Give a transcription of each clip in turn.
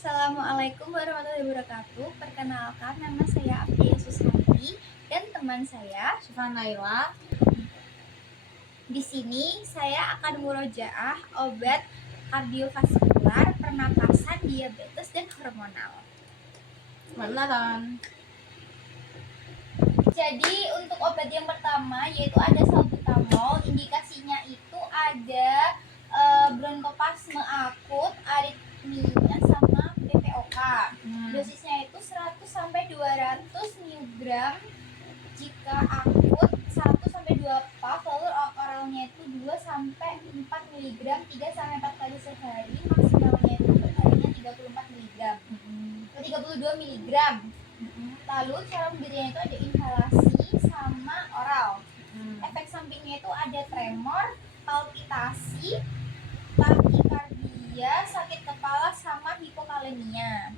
Assalamualaikum warahmatullahi wabarakatuh. Perkenalkan, nama saya Apria Susanti dan teman saya Syifa Naila. Di sini saya akan murojaah obat kardiovaskular, pernapasan, diabetes, dan hormonal. Beneran. Jadi untuk obat yang pertama yaitu ada salbutamol. Indikasinya itu ada bronkospasme akut, aritmia, sama PPOK. Dosisnya itu 100 sampai 200 mg jika akut, 1 sampai 2 puff, lalu oralnya itu 2 sampai 4 mg 3 sampai 4 kali sehari, maksimalnya itu perharinya 34 mg atau 32 mg. Lalu cara pemberiannya itu ada inhalasi sama oral. Efek sampingnya itu ada tremor, palpitasi, takikardia, sakit kepala, sama hipokalemia.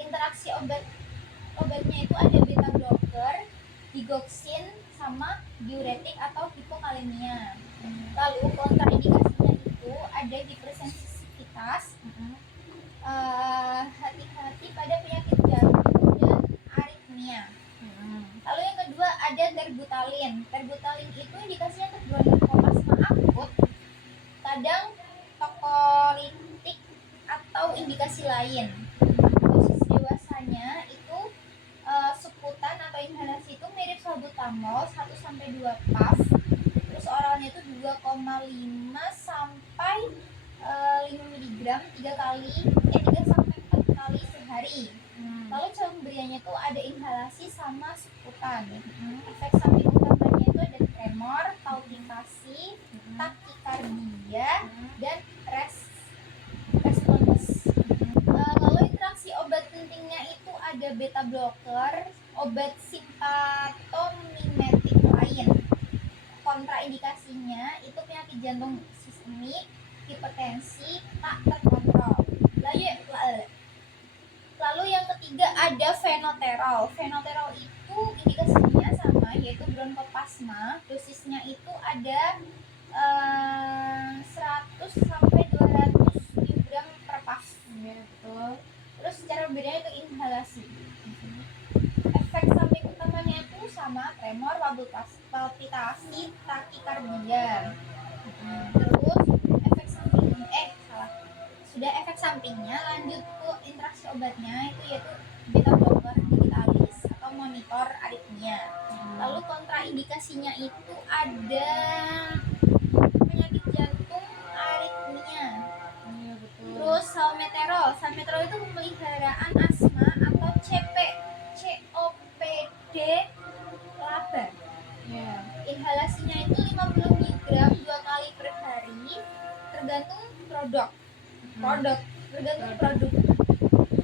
Interaksi obatnya itu ada beta blocker, digoxin, sama diuretik atau hipokalemia. Lalu kontraindikasinya itu ada hipersensitivitas, hati-hati pada penyakit jantung dan aritmia. Lalu yang kedua ada terbutalin. Terbutalin itu indikasinya untuk bronkospasme akut, kadang tokolitik atau indikasi lain. Dosis dewasanya itu suputan atau inhalasi itu mirip salbutamol 1 sampai 2 puff. Terus oralnya itu 2,5 sampai 5 mg 3 sampai 4 kali sehari. Lalu cara pemberiannya itu ada inhalasi sama suputan. Efek samping utamanya itu ada tremor, palpitasi, takikardia, dan respons. Lalu interaksi obat pentingnya itu ada beta blocker, obat simpatomimetik lain. Kontraindikasinya itu penyakit jantung sistemik, hipertensi, tak terkontrol. Lalu yang ketiga ada fenoterol. Fenoterol itu indikasinya sama, yaitu bronkospasma. Dosisnya itu ada 100 sampai 200 mg per puff. Gitu. Terus cara bedanya itu inhalasi. Efek samping utamanya itu sama, tremor, palpitasi, takikardia. Terus efek sampingnya lanjut ke interaksi obatnya itu yaitu beta blocker digitalis atau monitor aritmia. Lalu kontraindikasinya itu ada penyakit jantung, aritmia. Terus salmeterol itu pemeliharaan asma atau COPD laba. Inhalasinya itu 50 mg 2 kali per hari, tergantung produk.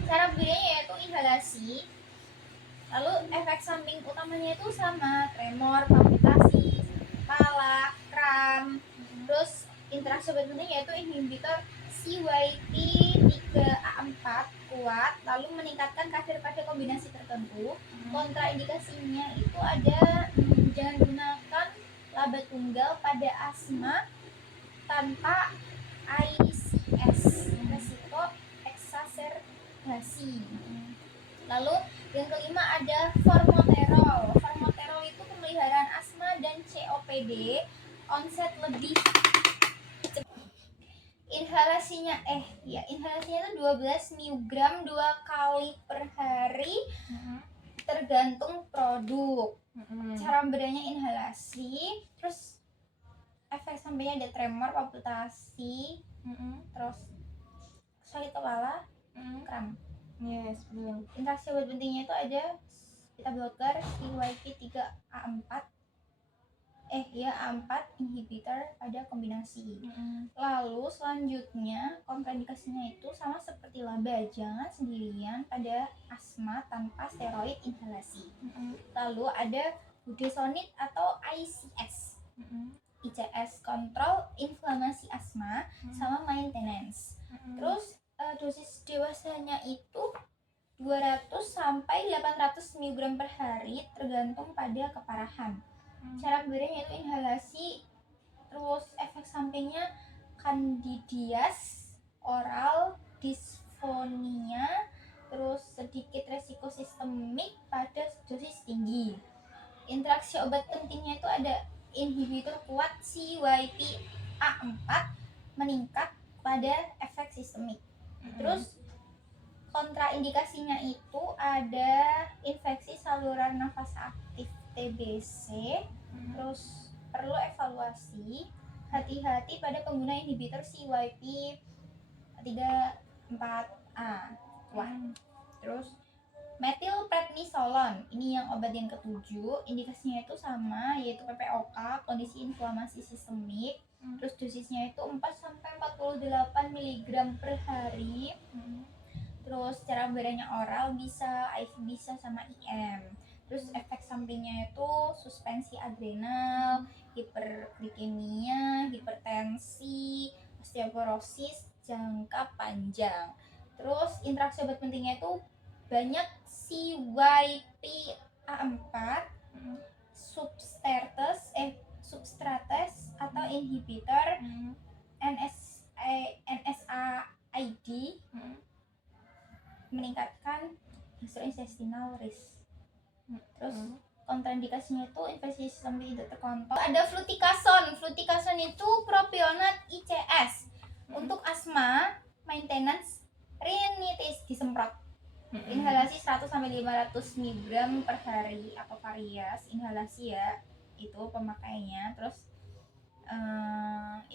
Cara berinya yaitu inhalasi. Lalu efek samping utamanya itu sama, tremor, palpitasi, kepala, kram. Terus interaksi obat penting yaitu inhibitor CYP3A4 kuat, lalu meningkatkan kadar pada kombinasi tertentu. Kontraindikasinya itu ada jangan gunakan laba tunggal pada asma tanpa ICS, resiko eksaserbasi. Lalu yang kelima ada formoterol. Formoterol itu pemeliharaan asma dan COPD, onset lebih inhalasinya itu 12 mg 2 kali per hari, tergantung produk. Cara pemberiannya inhalasi. Terus efek sampingnya ada tremor, palpitasi, terus sakit kepala, kram. Yes, betul. Interaksi obat pentingnya itu ada beta blocker, CYP3A4 A4 inhibitor pada kombinasi. Lalu selanjutnya kontraindikasinya itu sama seperti laba, jangan sendirian pada asma tanpa steroid inhalasi. Lalu ada budesonide atau ICS, ICS kontrol inflamasi asma sama maintenance. Terus dosis dewasanya itu 200 sampai 800 mg per hari, tergantung pada keparahan. Cara pemberiannya yaitu inhalasi. Terus efek sampingnya kandidias, oral, disfonia interaksi obat pentingnya itu ada inhibitor kuat CYP-A4 meningkat pada efek sistemik. Terus kontraindikasinya itu ada infeksi saluran nafas aktif TBC. Terus perlu evaluasi, hati-hati pada pengguna inhibitor CYP-A4. Wah. Terus metilprednisolon, ini yang obat yang ketujuh, indikasinya itu sama, yaitu PPOK, kondisi inflamasi sistemik. Terus dosisnya itu 4 sampai 48 mg per hari. Terus cara pemberiannya oral bisa, IV bisa, sama IM. Terus efek sampingnya itu suspensi adrenal, hiperglikemia, hipertensi, osteoporosis jangka panjang. Terus interaksi obat pentingnya itu banyak CYP-A4, substrates atau inhibitor NSAID meningkatkan gastrointestinal risk. Terus kontraindikasinya itu infeksi sistemik tidak terkontrol. Ada fluticasone. Fluticasone itu propionat ICS untuk asma, maintenance, rinitis disemprot. Inhalasi 100 sampai 500 mg per hari atau varias inhalasi ya, itu pemakaiannya. Terus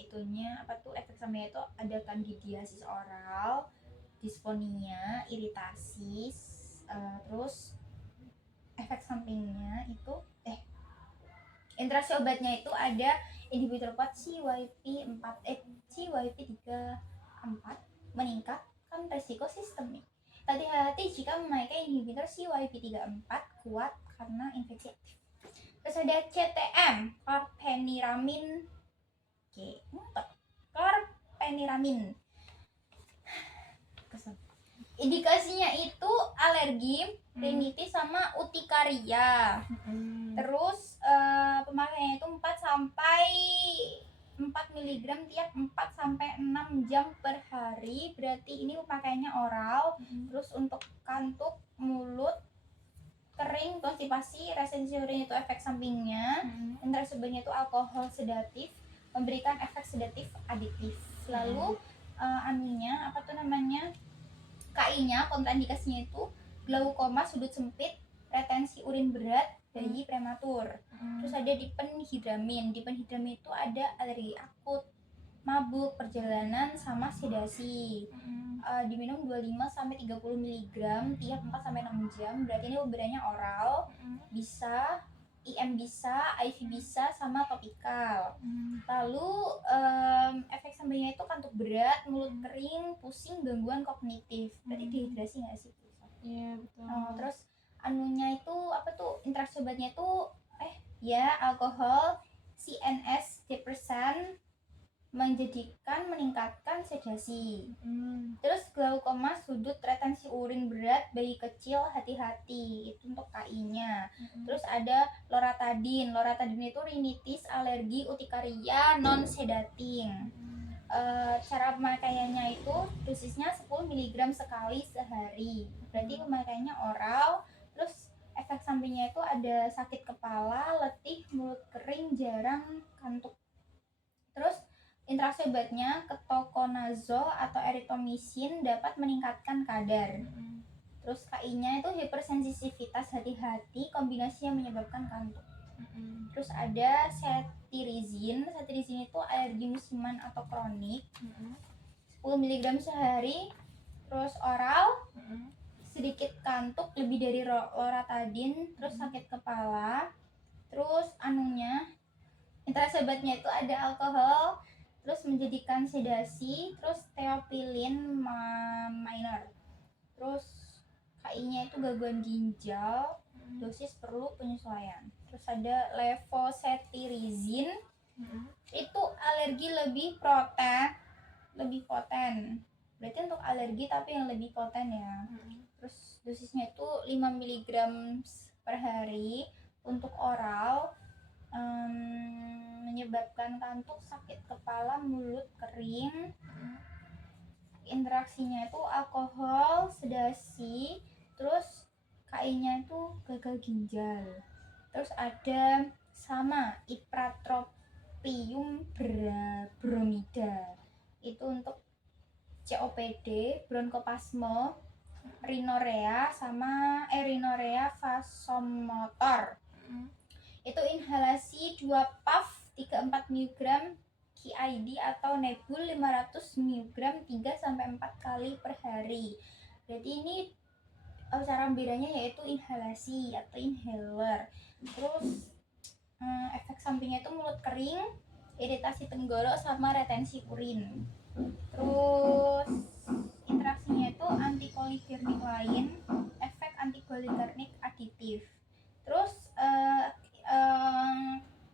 itunya apa tuh, efek sampingnya itu ada kandidiasis oral, disphonia, iritasi, terus efek sampingnya itu interaksi obatnya itu ada inhibitor kuat CYP-3-4 meningkatkan resiko sistemik. Hati-hati jika memakai inhibitor CYP-3-4 kuat karena infeksi aktif. Terus ada CTM, carfeniramin. Carfeniramin. Indikasinya itu alergi, rinitis, sama utikaria. Terus pemakaiannya itu 4 sampai 4 mg tiap 4 sampai 6 jam per hari. Berarti ini pemakaiannya oral. Terus untuk kantuk, mulut, kering, konstipasi, resensi urin itu efek sampingnya. Interaksi obatnya itu alkohol sedatif, memberikan efek sedatif adiktif. Lalu anunya apa tuh namanya, KI-nya, kontraindikasinya itu glaukoma, sudut sempit, retensi urin berat, bayi prematur. Terus ada diphenhidramin. Diphenhidramin itu ada alergi akut, mabuk, perjalanan, sama sedasi. Diminum 25 sampai 30 mg tiap 4 sampai 6 jam. Berarti ini pemberiannya oral, bisa IM bisa, IV bisa, sama topikal. Lalu efek sampingnya itu kantuk berat, mulut kering, pusing, gangguan kognitif. Berarti dehidrasi nggak sih? Iya, betul. Terus anunya itu apa tuh, interaksi obatnya itu alkohol, CNS, depresan, meningkatkan sedasi. Terus glaukoma, sudut, retensi urin berat, bayi kecil, hati-hati, itu untuk KI-nya. Terus ada loratadin. Loratadin itu rinitis, alergi, utikaria, non sedating. Cara pemakaiannya itu dosisnya 10 mg sekali sehari. Berarti pemakaiannya oral. Terus efek sampingnya itu ada sakit kepala, letih, mulut kering, jarang, kantuk. Terus interaksi obatnya ketoconazole atau erythromycin dapat meningkatkan kadar. Terus KI-nya itu hipersensitivitas, hati-hati, kombinasi yang menyebabkan kantuk. Terus ada cetirizine. Cetirizine itu alergi musiman atau kronik, 10 mg sehari. Terus oral, sedikit kantuk, lebih dari loratadin. Terus sakit kepala. Terus anunya, interaksi obatnya itu ada alkohol, terus menjadikan sedasi, terus theophylline minor. Terus KI-nya itu gangguan ginjal, dosis perlu penyesuaian. Terus ada levocetirizine, itu alergi lebih poten. Berarti untuk alergi tapi yang lebih poten ya. Terus dosisnya itu 5 mg per hari. Untuk oral, menyebabkan kantuk, sakit kepala, mulut kering. Interaksinya itu alkohol, sedasi, terus KI-nya itu gagal ginjal. Terus ada sama Ipratropium bromida, itu untuk COPD, bronkopasme, rhinorea sama rhinorea vasomotor. Itu inhalasi 2 puff 3-4 mg QID atau nebul 500 mg 3-4 kali per hari. Jadi ini cara bedanya yaitu inhalasi atau inhaler. Terus efek sampingnya itu mulut kering, iritasi tenggorok sama retensi urin. Terus interaksinya itu antikoligernik lain, efek antikoligernik aditif. Terus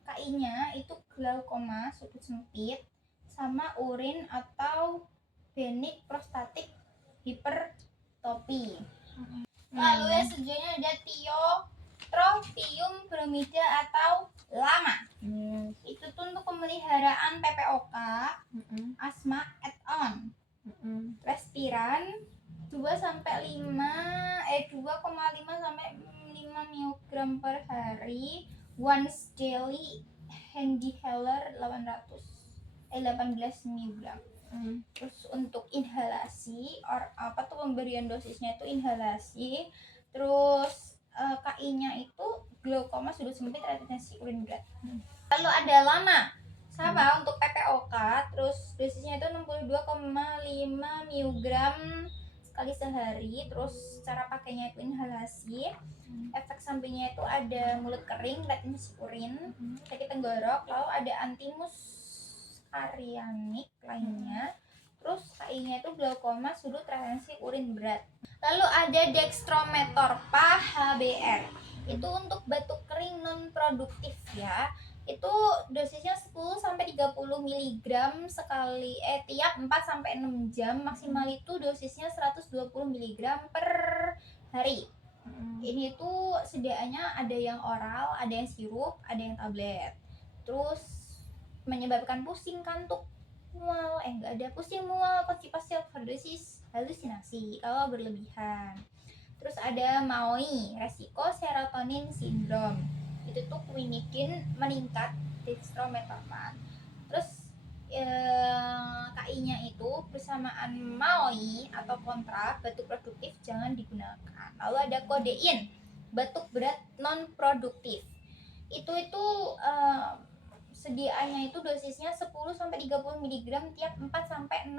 KI-nya itu glaukoma sudut sempit sama urin atau benik prostatik hipertopi. Lalu yang selanjutnya ada Tiotropium bromida atau lama. Itu tuh untuk pemeliharaan PPOK, asma add-on, respiran 2,5 sampai 5 mg per hari, once daily, inhaler 18 mg. Terus untuk inhalasi pemberian dosisnya itu inhalasi. Terus KI-nya itu glaukoma sudut sempit, retensi urin berat. Lalu ada lama sama untuk PPOK, terus dosisnya itu 62,5 mg sekali sehari. Terus cara pakainya itu inhalasi. Efek sampingnya itu ada mulut kering, retensi urin, sakit tenggorok, lalu ada antimuscarinic lainnya. Terus KI-nya itu glaukoma sudut, retensi urin berat. Lalu ada dextrometorpha HBr. Itu untuk batuk kering non produktif ya. Itu dosisnya 10 sampai 30 mg sekali tiap 4 sampai 6 jam. Maksimal itu dosisnya 120 mg per hari. Ini tuh sediaannya ada yang oral, ada yang sirup, ada yang tablet. Terus menyebabkan pusing, kantuk, mual, enggak ada pusing, mual, konstipasi, overdosis, halusinasi kalau berlebihan. Terus ada MAOI, resiko serotonin syndrome. Itu tuh klinikin meningkat dextrometorphan. Terus KI-nya itu bersamaan MAOI atau kontra, batuk produktif jangan digunakan. Lalu ada kodein, batuk berat non produktif. Itu sediaannya itu dosisnya 10 sampai 30 mg tiap 4 sampai 6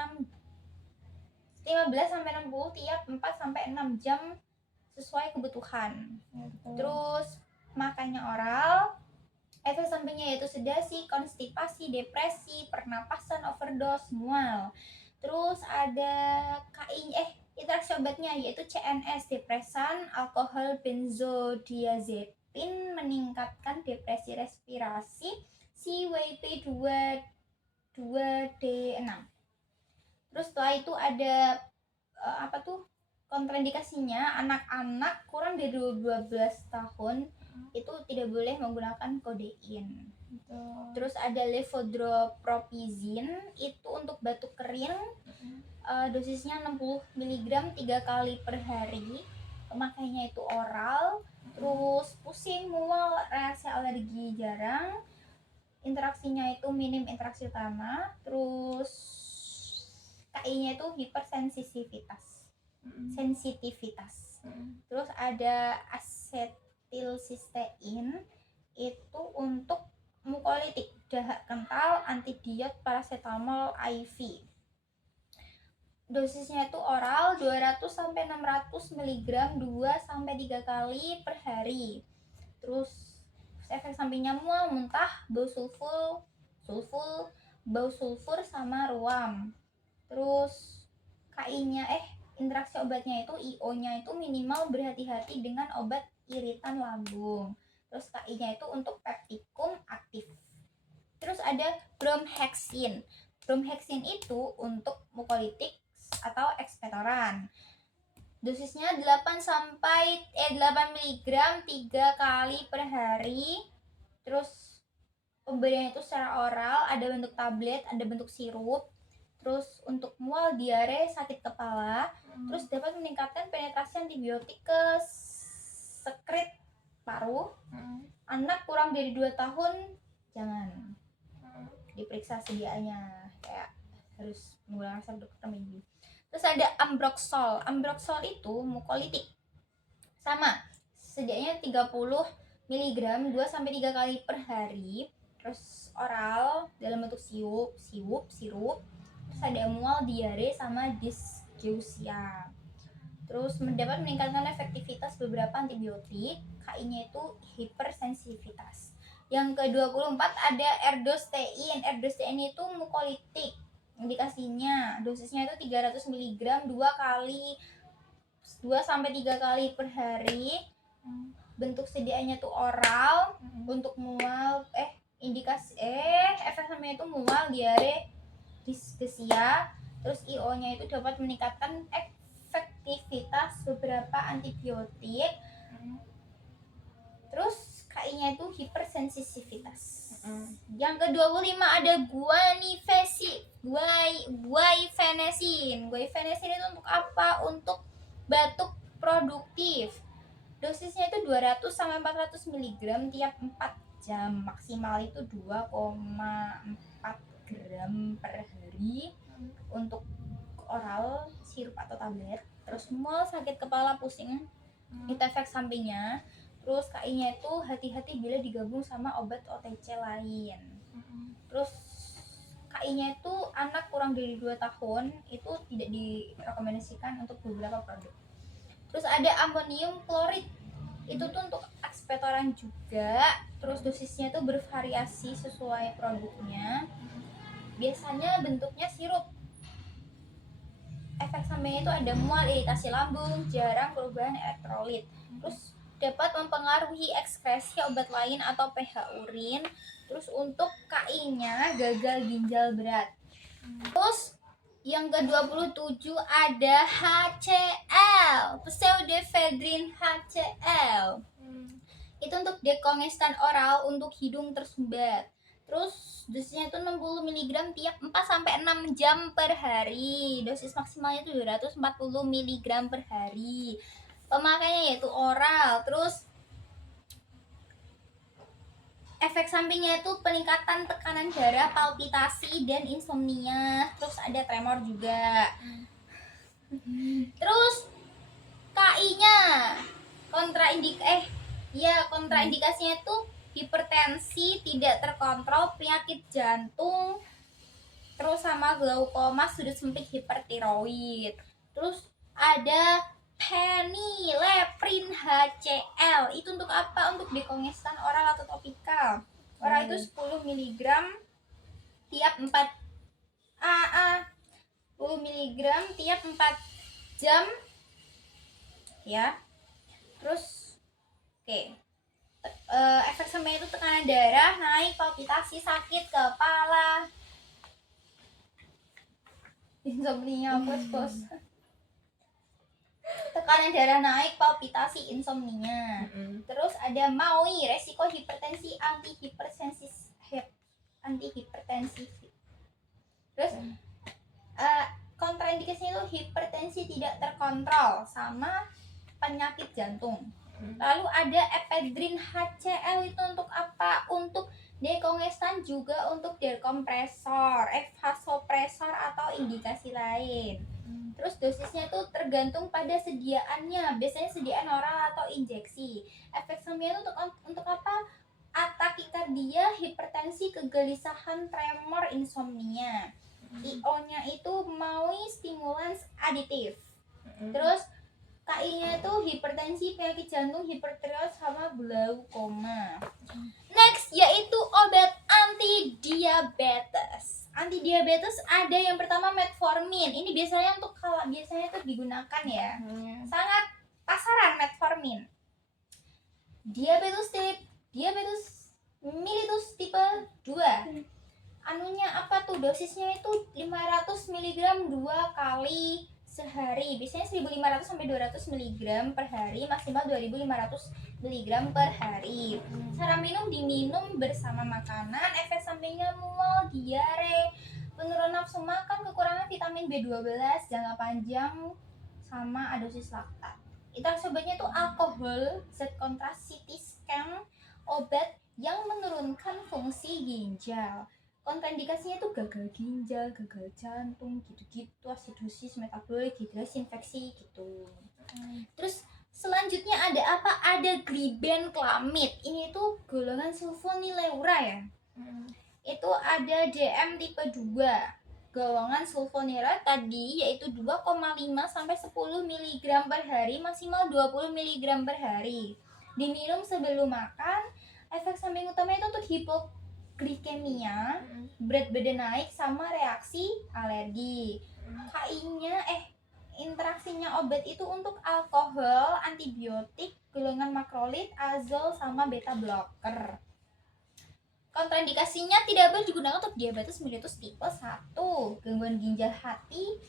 15 sampai 60 tiap 4 sampai 6 jam sesuai kebutuhan. Terus makannya oral. Efek sampingnya yaitu sedasi, konstipasi, depresi, pernapasan, overdose, mual. Terus ada interaksi obatnya yaitu CNS, depresan, alkohol, benzodiazepin, meningkatkan depresi respirasi, CYP2D6. Terus setelah itu ada kontraindikasinya, anak-anak kurang dari 12 tahun itu tidak boleh menggunakan kodein. Terus ada levodoropropizin, itu untuk batuk kering, dosisnya 60 mg 3 kali per hari, pemakainya itu oral. Terus pusing, mual, reaksi alergi jarang, interaksinya itu minim interaksi utama. Terus KI-nya itu hipersensitivitas, sensitivitas. Terus ada asetilsistein, itu untuk mukolitik, dahak kental, antidiot, paracetamol IV. Dosisnya itu oral 200 sampai 600 mg 2 sampai 3 kali per hari. Terus efek sampingnya mual, muntah, bau sulfur sama ruam. Terus KI-nya interaksi obatnya itu IO-nya itu minimal berhati-hati dengan obat iritan lambung. Terus KI-nya itu untuk peptikum aktif. Terus ada bromhexin. Bromhexin itu untuk mukolitik atau ekspektoran. Dosisnya 8 mg 3 kali per hari. Terus pemberian itu secara oral, ada bentuk tablet, ada bentuk sirup. Terus untuk mual, diare, sakit kepala. Terus dapat meningkatkan penetrasi antibiotik ke sekret paru. Anak kurang dari 2 tahun jangan, diperiksa sediaannya, kayak harus menggunakan resep dokter minggu. Terus ada Ambroxol. Ambroxol itu mukolitik, sama sedianya 30 mg 2 sampai 3 kali per hari. Terus oral dalam bentuk sirup. Terus ada mual, diare, sama disgeusia. Terus meningkatkan efektivitas beberapa antibiotik. KI-nya itu hipersensitivitas. Yang ke-24 ada erdostein. Erdostein itu mukolitik. Indikasinya dosisnya itu 300 mg 2 sampai 3 kali per hari. Bentuk sediaannya tuh oral. Untuk mual efek sampingnya itu mual, diare, disgeusia. Terus IO-nya itu dapat meningkatkan efektivitas beberapa antibiotik. Terus KI-nya itu hipersensitivitas. Yang ke-25 ada guaifenesin. Guaifenesin itu untuk apa? Untuk batuk produktif. Dosisnya itu 200 sampai 400 mg tiap 4 jam. Maksimal itu 2,4 gram per hari untuk oral, sirup atau tablet. Terus mual, sakit kepala, pusing, itu efek sampingnya. Terus KI-nya itu hati-hati bila digabung sama obat OTC lain. Terus KI-nya itu anak kurang dari 2 tahun itu tidak direkomendasikan untuk beberapa produk. Terus ada amonium klorid, itu tuh untuk ekspektoran juga. Terus dosisnya itu bervariasi sesuai produknya. Biasanya bentuknya sirup. Efek sampingnya itu ada mual, iritasi lambung, jarang perubahan elektrolit. Terus dapat mempengaruhi ekskresi obat lain atau pH urin. Terus untuk KI-nya gagal ginjal berat. Terus yang ke-27 ada HCl, pseudoephedrine HCl. Itu untuk dekongestan oral untuk hidung tersumbat. Terus dosisnya itu 60 mg tiap 4 sampai 6 jam per hari. Dosis maksimalnya itu 240 mg per hari. Pemakaiannya yaitu oral. Terus efek sampingnya itu peningkatan tekanan darah, palpitasi, dan insomnia. Terus ada tremor juga. Terus KI-nya kontraindikasinya itu hipertensi tidak terkontrol, penyakit jantung, terus sama glaukoma, sudut sempit, hipertiroid. Terus ada phenylephrine HCl. Itu untuk apa? Untuk dekongestan oral atau topikal. Oral itu 10 mg tiap 10 mg tiap 4 jam ya. Terus efek sampingnya itu tekanan darah naik, palpitasi, sakit kepala, insomnia, bos. Tekanan darah naik, palpitasi, insomnia. Terus ada MAOI, resiko hipertensi, antihipertensif. Terus kontraindikasinya itu hipertensi tidak terkontrol sama penyakit jantung. Lalu ada ephedrine HCl, itu untuk apa? Untuk dekongestan, juga untuk dekompresor, vasopresor atau indikasi lain. Terus dosisnya itu tergantung pada sediaannya. Biasanya sediaan oral atau injeksi. Efek sampingnya itu untuk apa? Atakikardia, hipertensi, kegelisahan, tremor, insomnia. IO-nya itu MAOI stimulans aditif. Terus KI-nya itu hipertensi, penyakit jantung, hipertiroid, sama glaukoma. Next yaitu obat antidiabetes. Antidiabetes ada yang pertama metformin. Ini biasanya itu digunakan ya. Sangat pasaran metformin. Diabetes mellitus tipe 2. Anunya apa tuh? Dosisnya itu 500 mg 2 kali sehari. Biasanya 1500 sampai 200 mg per hari, maksimal 2500 mg per hari. Cara minum, diminum bersama makanan. Efek sampingnya mual, diare, penurunan nafsu makan, kekurangan vitamin B12 jangka panjang, sama adosis laktat. Itu obatnya tuh alkohol, zat kontras, CT scan, obat yang menurunkan fungsi ginjal. Kontraindikasinya itu gagal ginjal, gagal jantung, gitu-gitu, asidosis metabolik, dehidrasi, infeksi gitu. Terus selanjutnya ada apa? Ada glibenclamid. Ini tuh golongan sulfonylurea ya. Itu ada DM tipe 2. Golongan sulfonylurea tadi yaitu 2,5 sampai 10 mg per hari, maksimal 20 mg per hari. Diminum sebelum makan. Efek samping utamanya itu untuk hipoglikemia, berat badan naik, sama reaksi alergi. KI-nya interaksinya obat itu untuk alkohol, antibiotik, golongan makrolid, azol, sama beta blocker. Kontraindikasinya tidak boleh digunakan untuk diabetes mellitus tipe 1, gangguan ginjal hati,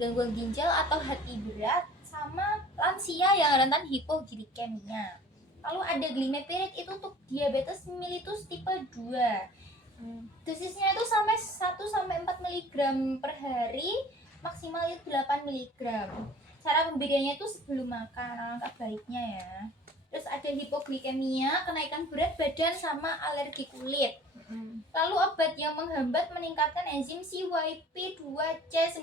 gangguan ginjal atau hati berat, sama lansia yang rentan hipoglikemia. Lalu ada glimepirid, itu untuk diabetes mellitus tipe 2. Dosisnya itu sampai 1 sampai 4 mg per hari, maksimal itu 8 mg. Cara pemberiannya itu sebelum makan, alangkah baiknya ya. Terus ada hipoglikemia, kenaikan berat badan, sama alergi kulit. Lalu obat yang menghambat meningkatkan enzim CYP2C9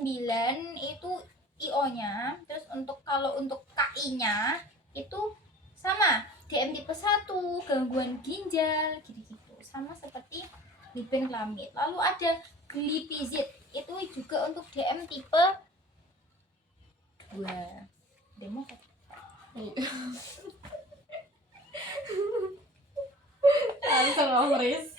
itu IO-nya. Terus kalau untuk KI-nya itu sama, DM tipe 1, gangguan ginjal, gitu-gitu. Sama seperti glibenclamid. Lalu ada glipizid, itu juga untuk DM tipe 2. Demo langsung ngomris.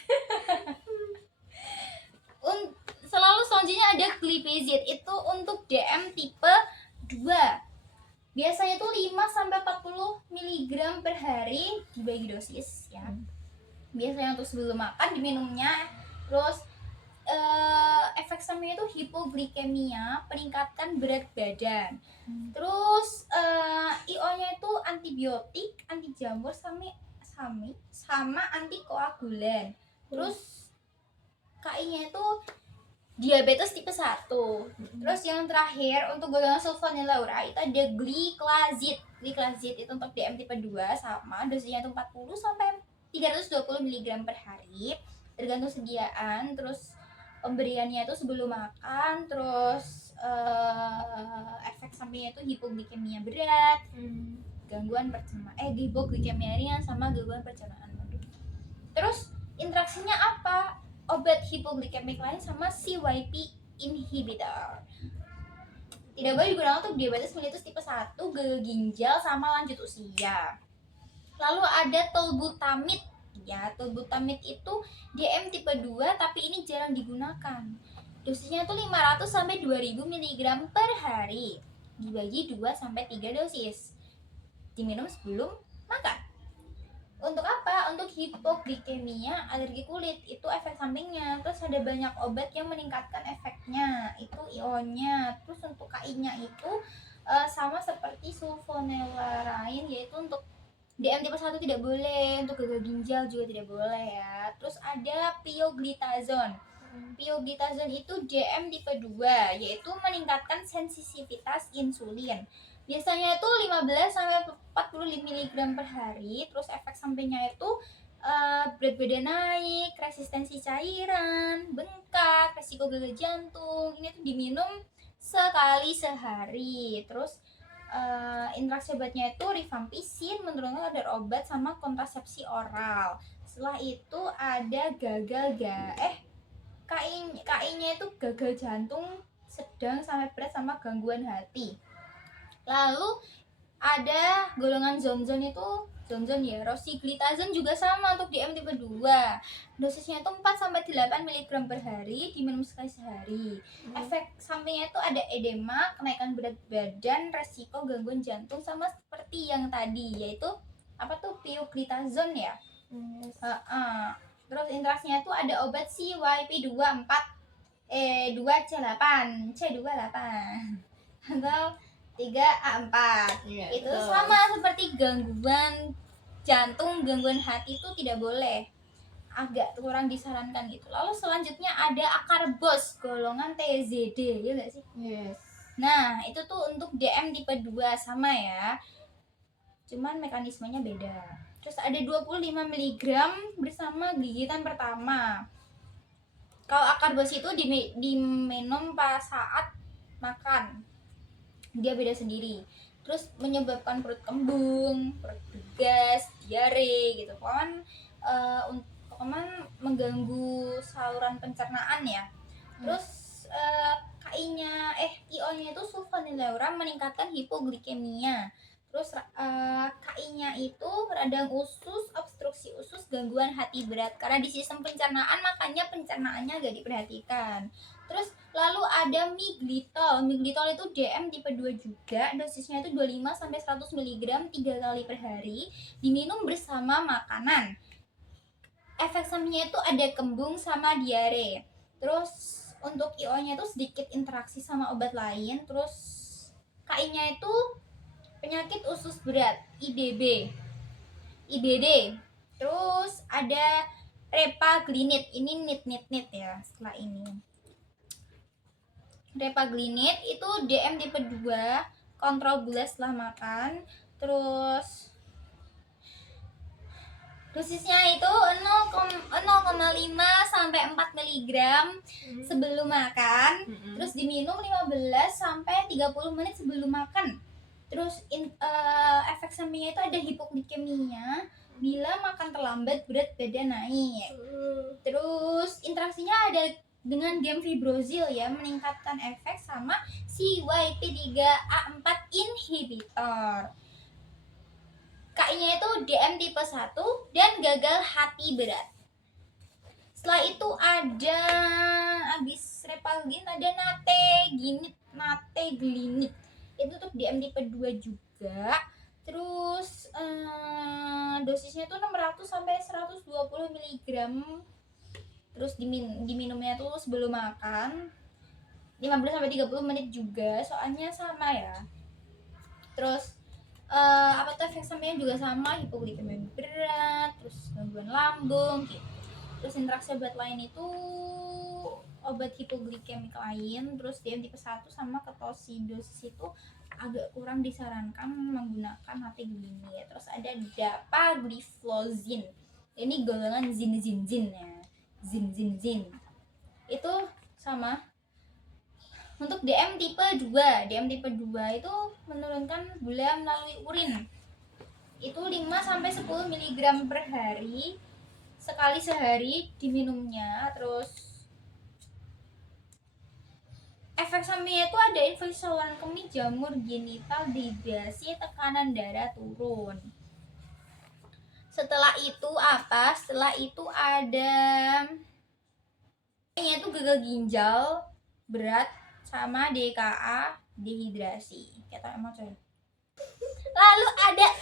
Selalu selanjutnya ada glipizid, itu untuk DM tipe 2. Biasanya itu 5 sampai 40 mg per hari, dibagi dosis ya. Biasanya untuk sebelum makan diminumnya. Terus efek sampingnya itu hipoglikemia, peningkatan berat badan. Terus IO-nya itu antibiotik, anti jamur, sama antikoagulan. Terus KI-nya itu diabetes tipe 1. Terus yang terakhir untuk golongan sulfonylurea itu ada gliclazid. Gliclazid itu untuk DM tipe 2, sama dosisnya itu 40 sampai 320 mg per hari, tergantung sediaan. Terus pemberiannya itu sebelum makan. Terus efek sampingnya itu hipoglikemia berat, gangguan pencernaan, hipoglikemia ringan, sama gangguan pencernaan. Terus interaksinya apa? Obat hipoglikemik lain sama CYP inhibitor. Tidak boleh digunakan untuk diabetes mellitus tipe 1, gagal ginjal, sama lanjut usia. Lalu ada tolbutamide. Ya, tolbutamide itu DM tipe 2, tapi ini jarang digunakan. Dosisnya itu 500 sampai 2000 mg per hari, dibagi 2 sampai 3 dosis. Diminum sebelum makan. Untuk apa? Untuk hipoglikemia, alergi kulit, itu efek sampingnya. Terus ada banyak obat yang meningkatkan efeknya, itu IO-nya. Terus untuk KI-nya itu sama seperti sulfonylurea, yaitu untuk DM tipe 1 tidak boleh, untuk gagal ginjal juga tidak boleh ya. Terus ada pioglitazone. Pioglitazone itu DM tipe 2, yaitu meningkatkan sensitivitas insulin. Biasanya itu 15 sampai 40 mg per hari. Terus efek sampingnya itu berat badan naik, resistensi cairan, bengkak, resiko gagal jantung. Ini tuh diminum sekali sehari. Terus interaksi obatnya itu rifampicin, menurunkan kadar obat, sama kontrasepsi oral. Setelah itu ada KI-nya itu gagal jantung sedang sampai berat, sama gangguan hati. Lalu ada golongan zonzon, itu zonzon ya, rosiglitazone juga sama untuk DM tipe 2. Dosisnya itu 4 sampai 8 mg per hari, diminum sekali sehari. Efek sampingnya itu ada edema, kenaikan berat badan, resiko gangguan jantung, sama seperti yang tadi, yaitu apa tuh, pioglitazone ya. Terus interaksinya itu ada obat CYP2C8 atau 3A4. Itu sama seperti gangguan jantung, gangguan hati itu tidak boleh, agak kurang disarankan gitu. Lalu selanjutnya ada akarbos, golongan TZD, ya nggak sih? Yes. Nah, itu tuh untuk DM tipe 2, sama ya. cuman mekanismenya beda. Terus ada 25 mg bersama gigitan pertama. Kalau akarbos itu diminum pas saat makan, dia beda sendiri. Terus menyebabkan perut kembung, perut bergas, diare gitu. Pokoknya mengganggu saluran pencernaan ya. Terus IO-nya itu sulfonylurea meningkatkan hipoglikemia. Terus KI-nya itu radang usus, obstruksi usus, gangguan hati berat. Karena di sistem pencernaan makanya pencernaannya agak diperhatikan. Terus lalu ada miglitol. Miglitol itu DM tipe 2 juga. Dosisnya itu 25 sampai 100 mg 3 kali per hari, diminum bersama makanan. Efek sampingnya itu ada kembung sama diare. Terus untuk IO-nya itu sedikit interaksi sama obat lain. Terus KI-nya itu penyakit usus berat, IBD. Terus ada repaglinit. Ini nit ya setelah ini. Repaglinit itu DM tipe 2, kontrol gula setelah makan. Terus dosisnya itu 0,5 sampai 4 mg sebelum makan. Terus diminum 15 sampai 30 menit sebelum makan. Terus efek sampingnya itu ada hipoglikemia bila makan terlambat, berat badan naik. Terus interaksinya ada dengan gemfibrozil ya, meningkatkan efek sama CYP3A4 inhibitor. KI-nya itu DM tipe 1 dan gagal hati berat. Setelah itu ada habis repaglinit ada nateglinit. Itu untuk DM tipe 2 juga. Terus dosisnya itu 600 sampai 120 mg. Terus diminumnya tuh sebelum makan 15 sampai 30 menit juga, soalnya sama ya. Terus efek sampingnya juga sama, hipoglikemia berat, terus gangguan lambung gitu. Terus interaksi obat lain itu obat hipoglikemik lain. Terus DM tipe 1 sama ketoasidosis itu agak kurang disarankan menggunakan nateglinit. Terus ada dapagliflozin. Ini golongan zin ya. Zin. Itu sama. Untuk DM tipe 2 itu menurunkan gula melalui urin. Itu 5 sampai 10 mg per hari sekali sehari diminumnya. Terus efek sampingnya itu ada infeksi saluran kemih, jamur genital, dehidrasi, tekanan darah turun. Setelah itu ada itu gagal ginjal berat sama DKA, dehidrasi. Kita emang coy. Lalu ada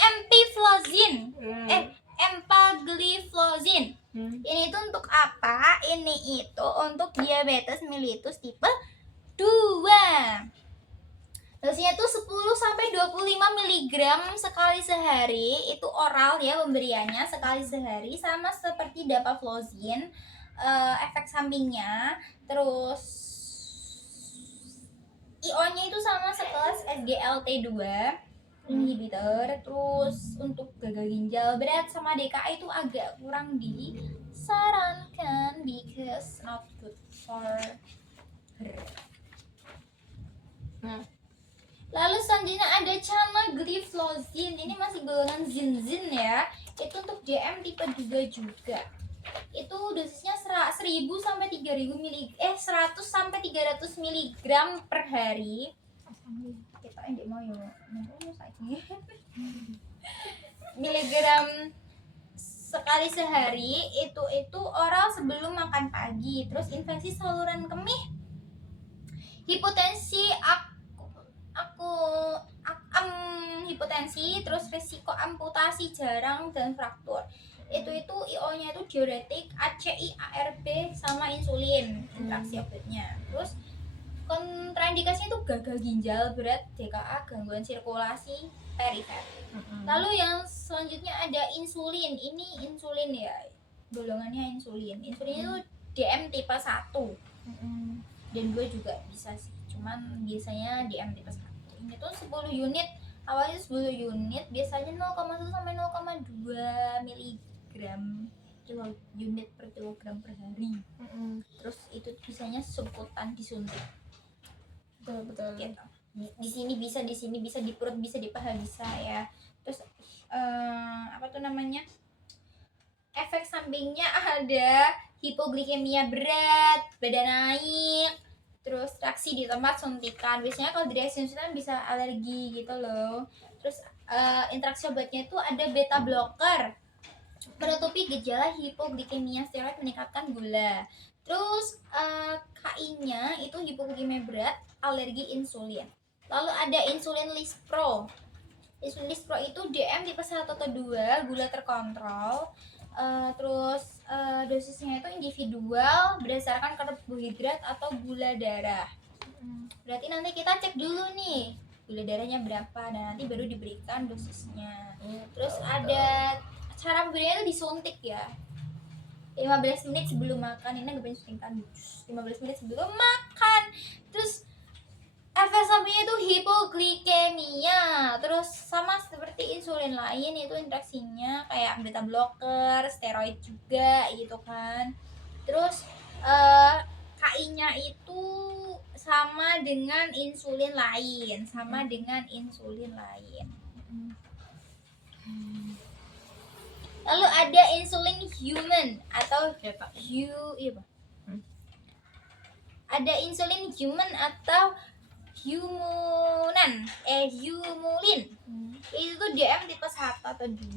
empagliflozin. Ini itu untuk apa? Ini itu untuk diabetes mellitus tipe 2. Dosisnya itu 10 sampai 25 mg sekali sehari. Itu oral ya pemberiannya, sekali sehari, sama seperti dapagliflozin. Efek sampingnya terus IO-nya itu sama sekelas SGLT2 inhibitor. Terus untuk gagal ginjal berat sama DKA itu agak kurang disarankan because not good for her. Lalu selanjutnya ada canagliflozin. Ini masih golongan zin ya. Itu untuk DM tipe 2 juga. Itu dosisnya 100 sampai 3000 mg 100 sampai 300 mg per hari. Kita ndek mau yo saiki. Miligram sekali sehari. Itu oral sebelum makan pagi. Terus infeksi saluran kemih, hipotensi hipotensi, terus risiko amputasi jarang dan fraktur. Itu IO-nya itu diuretik, ACI, ARB sama insulin interaksi obatnya. Terus kontraindikasinya itu gagal ginjal berat, DKA, gangguan sirkulasi perifer. Lalu yang selanjutnya ada insulin. Ini insulin ya, golongannya insulin. Insulin itu DM tipe 1 dan 2 juga bisa sih, cuman biasanya DM tipe 1. Ini tuh 10 unit awalnya 10 unit, biasanya 0,1 sampai 0,2 miligram unit per kilogram per hari. Terus itu biasanya sebutan disuntik Betul. gitu. Di sini bisa, di perut bisa, di paha bisa ya. Terus apa tuh namanya, efek sampingnya ada hipoglikemia berat, badan naik, terus reaksi di tempat suntikan. Biasanya kalau di reaksi suntikan bisa alergi gitu loh. Terus interaksi obatnya itu ada beta blocker, menutupi gejala hipoglikemia steroid, meningkatkan gula. Terus KI-nya itu hipoglikemia berat, alergi insulin. Lalu ada insulin lispro. Insulin lispro itu DM tipe 1 atau 2, gula terkontrol. Terus dosisnya itu individual berdasarkan karbohidrat atau gula darah. Berarti nanti kita cek dulu nih gula darahnya berapa, dan nanti baru diberikan dosisnya. Terus ada cara pemberiannya itu disuntik ya, 15 menit sebelum makan. Ini nggak boleh suntikan 15 menit sebelum makan. Terus efek sampingnya itu hipoglikemia. Terus sama seperti insulin lain, itu interaksinya kayak beta blocker, steroid juga gitu kan. Terus KI-nya itu sama dengan insulin lain, Lalu ada insulin human atau Ya, Pak. ada insulin human atau humulin. Itu tuh DM tipe 1 atau 2.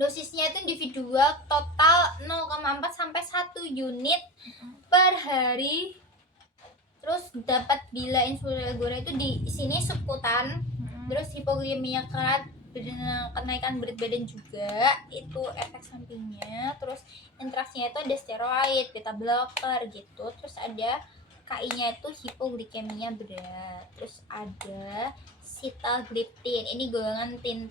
Dosisnya itu individual, total 0,4 sampai 1 unit per hari. Terus dapat bila insulin legora itu di sini subkutan. Terus hipoglikemia kerat, kenaikan berat badan juga, itu efek sampingnya. Terus interaksinya itu ada steroid, beta blocker gitu. Terus ada KI-nya itu hipoglikemia berat. Terus ada sitagliptin, ini golongan tin.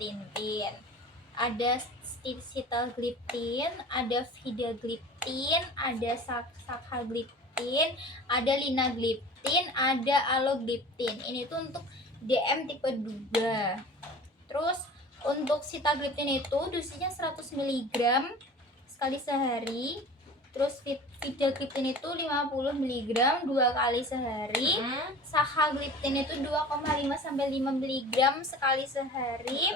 Ada sitagliptin, ada vidagliptin, ada sacagliptin, ada linagliptin, ada alogliptin. Ini tuh untuk DM tipe 2. Terus untuk sitagliptin itu dosisnya 100 mg sekali sehari. Terus vidagliptin itu 50 mg 2 kali sehari. Sacagliptin itu 2,5 sampai 5 mg sekali sehari.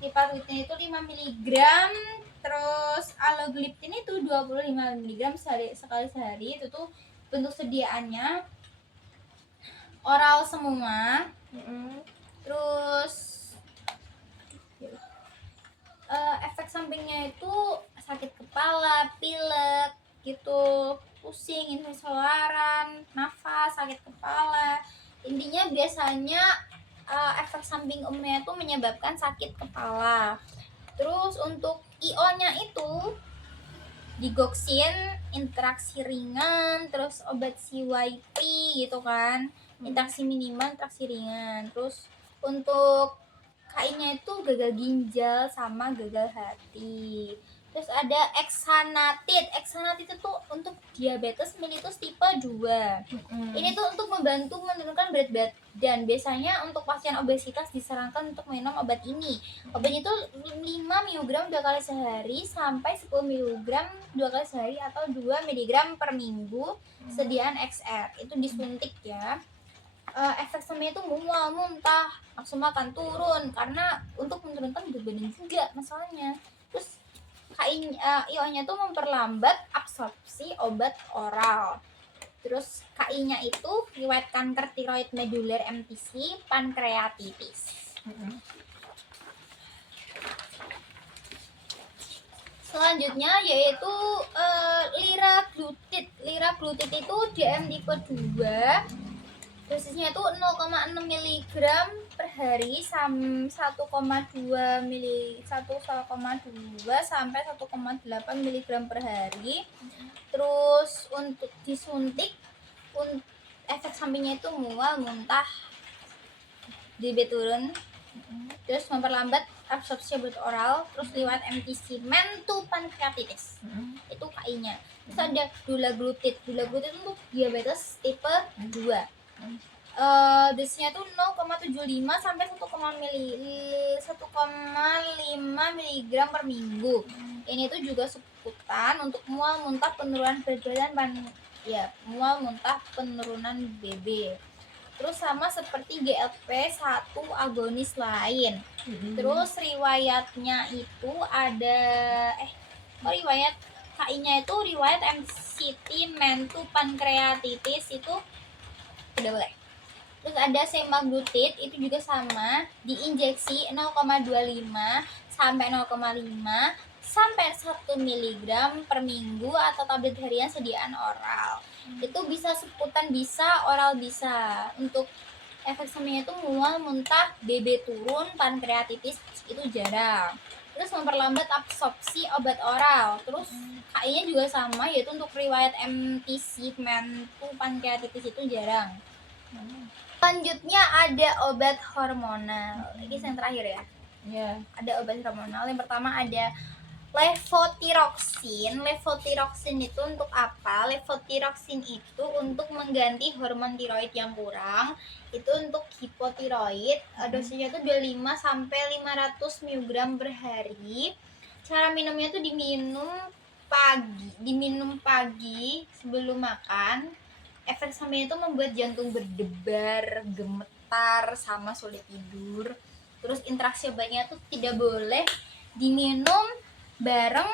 Lipagliptin itu 5 mg. Terus alogliptin itu 25 mg sekali sehari. Itu tuh bentuk sediaannya oral semua. Terus efek sampingnya itu sakit kepala, pilek gitu, pusing, infeksi saluran nafas, sakit kepala. Intinya biasanya efek samping umumnya itu menyebabkan sakit kepala. Terus untuk IO-nya itu digoxin, interaksi ringan. Terus obat CYP gitu kan, interaksi minimal, interaksi ringan. Terus untuk KI-nya itu gagal ginjal sama gagal hati. Terus ada eksanatid. Eksanatid itu untuk diabetes mellitus tipe 2. Ini tuh untuk membantu menurunkan berat badan. Biasanya untuk pasien obesitas disarankan untuk minum obat ini. Obatnya itu 5 mg 2 kali sehari sampai 10 mg 2 kali sehari atau 2 mg per minggu, sediaan XR. Itu disuntik ya. Efek sampingnya itu mual, muntah, langsung makan turun, karena untuk menurunkan berat badan juga masalahnya. Terus IO-nya tuh memperlambat absorpsi obat oral. Terus KI-nya itu riwayat kanker tiroid medular MTC, pankreatitis. Selanjutnya yaitu liraglutid. Liraglutid itu DM tipe 2. Dosisnya itu 0,6 mg per hari, 1,2 sampai 1,8 mg per hari. Terus untuk disuntik, efek sampingnya itu mual, muntah, diabetes turun. Terus memperlambat absorpsi obat oral. Terus lewat MTC, mentu pankreatitis. Itu KI-nya. Terus ada dulaglutid. Dulaglutid untuk diabetes tipe 2. dosisnya tuh 0,75 sampai 1,5 miligram per minggu. Ini tuh juga sebutan untuk mual muntah penurunan berat badan mual muntah penurunan BB. Terus sama seperti GLP-1 agonis lain. Terus riwayatnya itu ada riwayat KI-nya itu riwayat MCT mentu pankreatitis itu tidak boleh. Terus ada semaglutid itu juga sama, diinjeksi 0,25 sampai 0,5 sampai 1 mg per minggu atau tablet harian sediaan oral. Itu bisa sebutan bisa, oral bisa. Untuk efek sampingnya itu mual, muntah, BB turun, pankreatitis itu jarang. Terus memperlambat absorpsi obat oral. Terus KI-nya juga sama, yaitu untuk riwayat MTC mentu pankreatitis itu jarang. Selanjutnya ada obat hormonal. Ini yang terakhir ya. Ya. Ada obat hormonal. Yang pertama ada levothyroxine. Levothyroxine itu untuk apa? Levothyroxine itu untuk mengganti hormon tiroid yang kurang. Itu untuk hipotiroid. Dosisnya itu 25 sampai 500 mg per hari. Cara minumnya itu diminum pagi sebelum makan. Efek sampingnya itu membuat jantung berdebar, gemetar, sama sulit tidur. Terus interaksi obatnya itu tidak boleh diminum bareng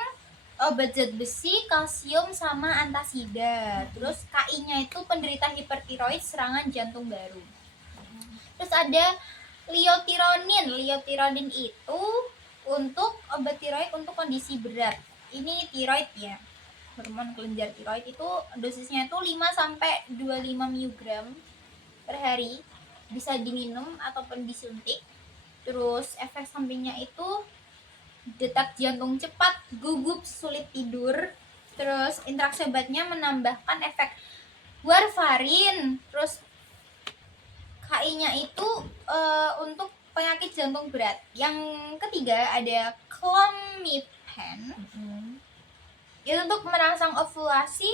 obat zat besi, kalsium, sama antasida. Terus KI-nya itu penderita hipertiroid serangan jantung baru. Terus ada liotironin. Liotironin itu untuk obat tiroid untuk kondisi berat. Ini tiroid ya. Hormon kelenjar tiroid itu dosisnya itu 5 sampai 25 mg per hari, bisa diminum ataupun disuntik. Terus efek sampingnya itu detak jantung cepat, gugup, sulit tidur. Terus interaksi obatnya menambahkan efek warfarin. Terus KI-nya itu untuk penyakit jantung berat. Yang ketiga ada clomiphen. Itu untuk merangsang ovulasi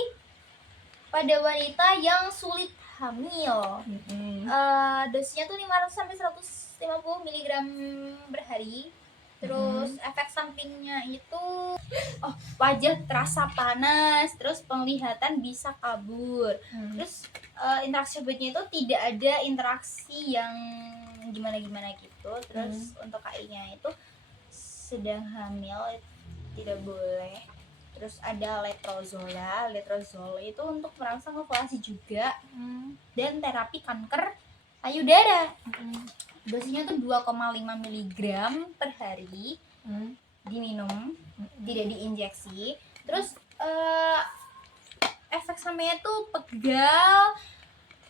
pada wanita yang sulit hamil. Dosisnya tuh 500 sampai 150 mg per hari. Terus efek sampingnya itu wajah terasa panas, terus penglihatan bisa kabur. Terus interaksi obatnya itu tidak ada interaksi yang gimana-gimana gitu. Terus untuk KI-nya itu sedang hamil tidak boleh. Terus ada letrozole. Letrozole itu untuk merangsang ovulasi juga. Dan terapi kanker payudara. Dosisnya tuh 2,5 mg per hari. Diminum, tidak diinjeksi. Terus efek sampingnya tuh pegal,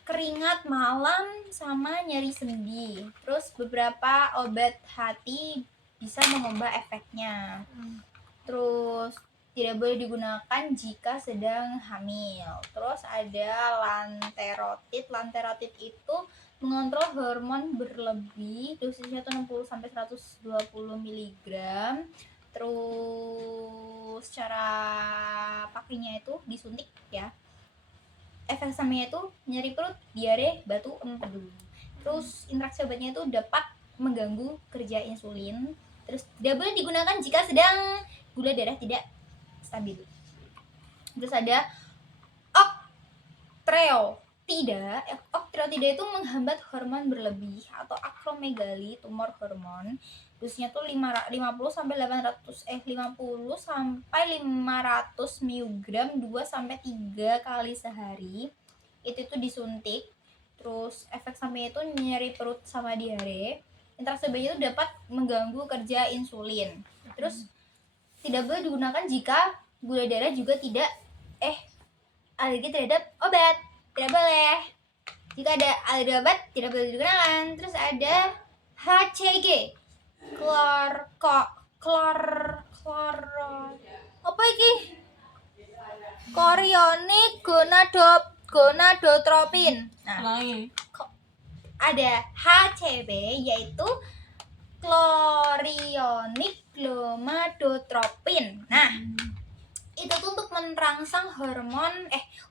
keringat malam, sama nyeri sendi. Terus beberapa obat hati bisa mengubah efeknya. Terus tidak boleh digunakan jika sedang hamil. Terus ada lanterotid. Lanterotid itu mengontrol hormon berlebih, dosisnya itu 60 sampai 120 mg. Terus cara pakainya itu disuntik ya. Efek sampingnya itu nyeri perut, diare, batu, empedu. Terus interaksi obatnya itu dapat mengganggu kerja insulin. Terus tidak boleh digunakan jika sedang gula darah tidak stabil. Terus ada octreotida. Octreotida itu menghambat hormon berlebih atau akromegali, tumor hormon. Dosisnya tuh 50 sampai 500 mg 2 sampai 3 kali sehari. Itu tuh disuntik. Terus efek sampingnya itu nyeri perut sama diare. Interaksi obatnya itu dapat mengganggu kerja insulin. Terus tidak boleh digunakan jika gula darah juga tidak alergi terhadap obat. Tidak boleh. Jika ada alergi obat tidak boleh digunakan. Terus ada HCG. Apa iki? Chorionic gonadotropin. Nah, ada HCB yaitu chorionic gonadotropin. Nah, itu tuh untuk merangsang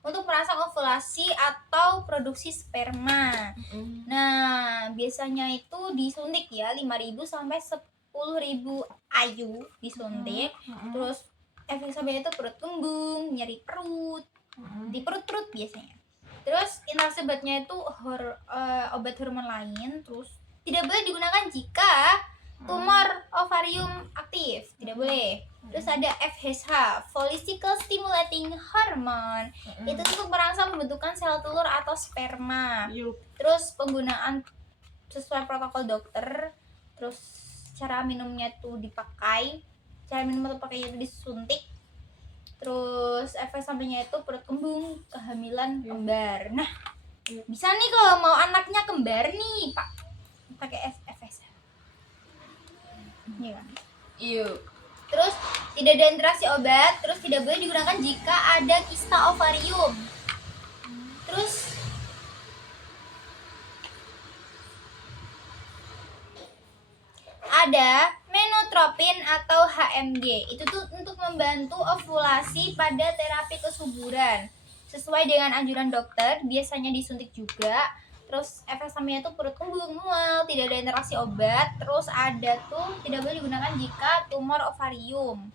untuk merangsang ovulasi atau produksi sperma. Nah, biasanya itu disuntik ya 5.000 sampai 10.000 IU disuntik. Terus efek sampingnya itu perut kembung, nyeri perut, di perut-perut biasanya. Terus interaksi obatnya itu obat hormon lain. Terus tidak boleh digunakan jika tumor ovarium aktif, tidak boleh. Terus ada FSH, follicle stimulating hormone. Itu untuk merangsang pembentukan sel telur atau sperma. Terus penggunaan sesuai protokol dokter. Terus cara minumnya tuh dipakai, cara minum atau pakainya itu disuntik. Terus efek sampingnya itu perut kembung, kehamilan, kembar. Nah, bisa nih kalau mau anaknya kembar nih, Pak, pakai FSH. Iya kan? Iya. Terus tidak ada interaksi obat, terus tidak boleh digunakan jika ada kista ovarium. Terus ada menotropin atau HMG. Itu tuh untuk membantu ovulasi pada terapi kesuburan. Sesuai dengan anjuran dokter, biasanya disuntik juga. Terus efek sampingnya tuh perut kembung, mual, tidak ada interaksi obat. Terus ada tuh tidak boleh digunakan jika tumor ovarium.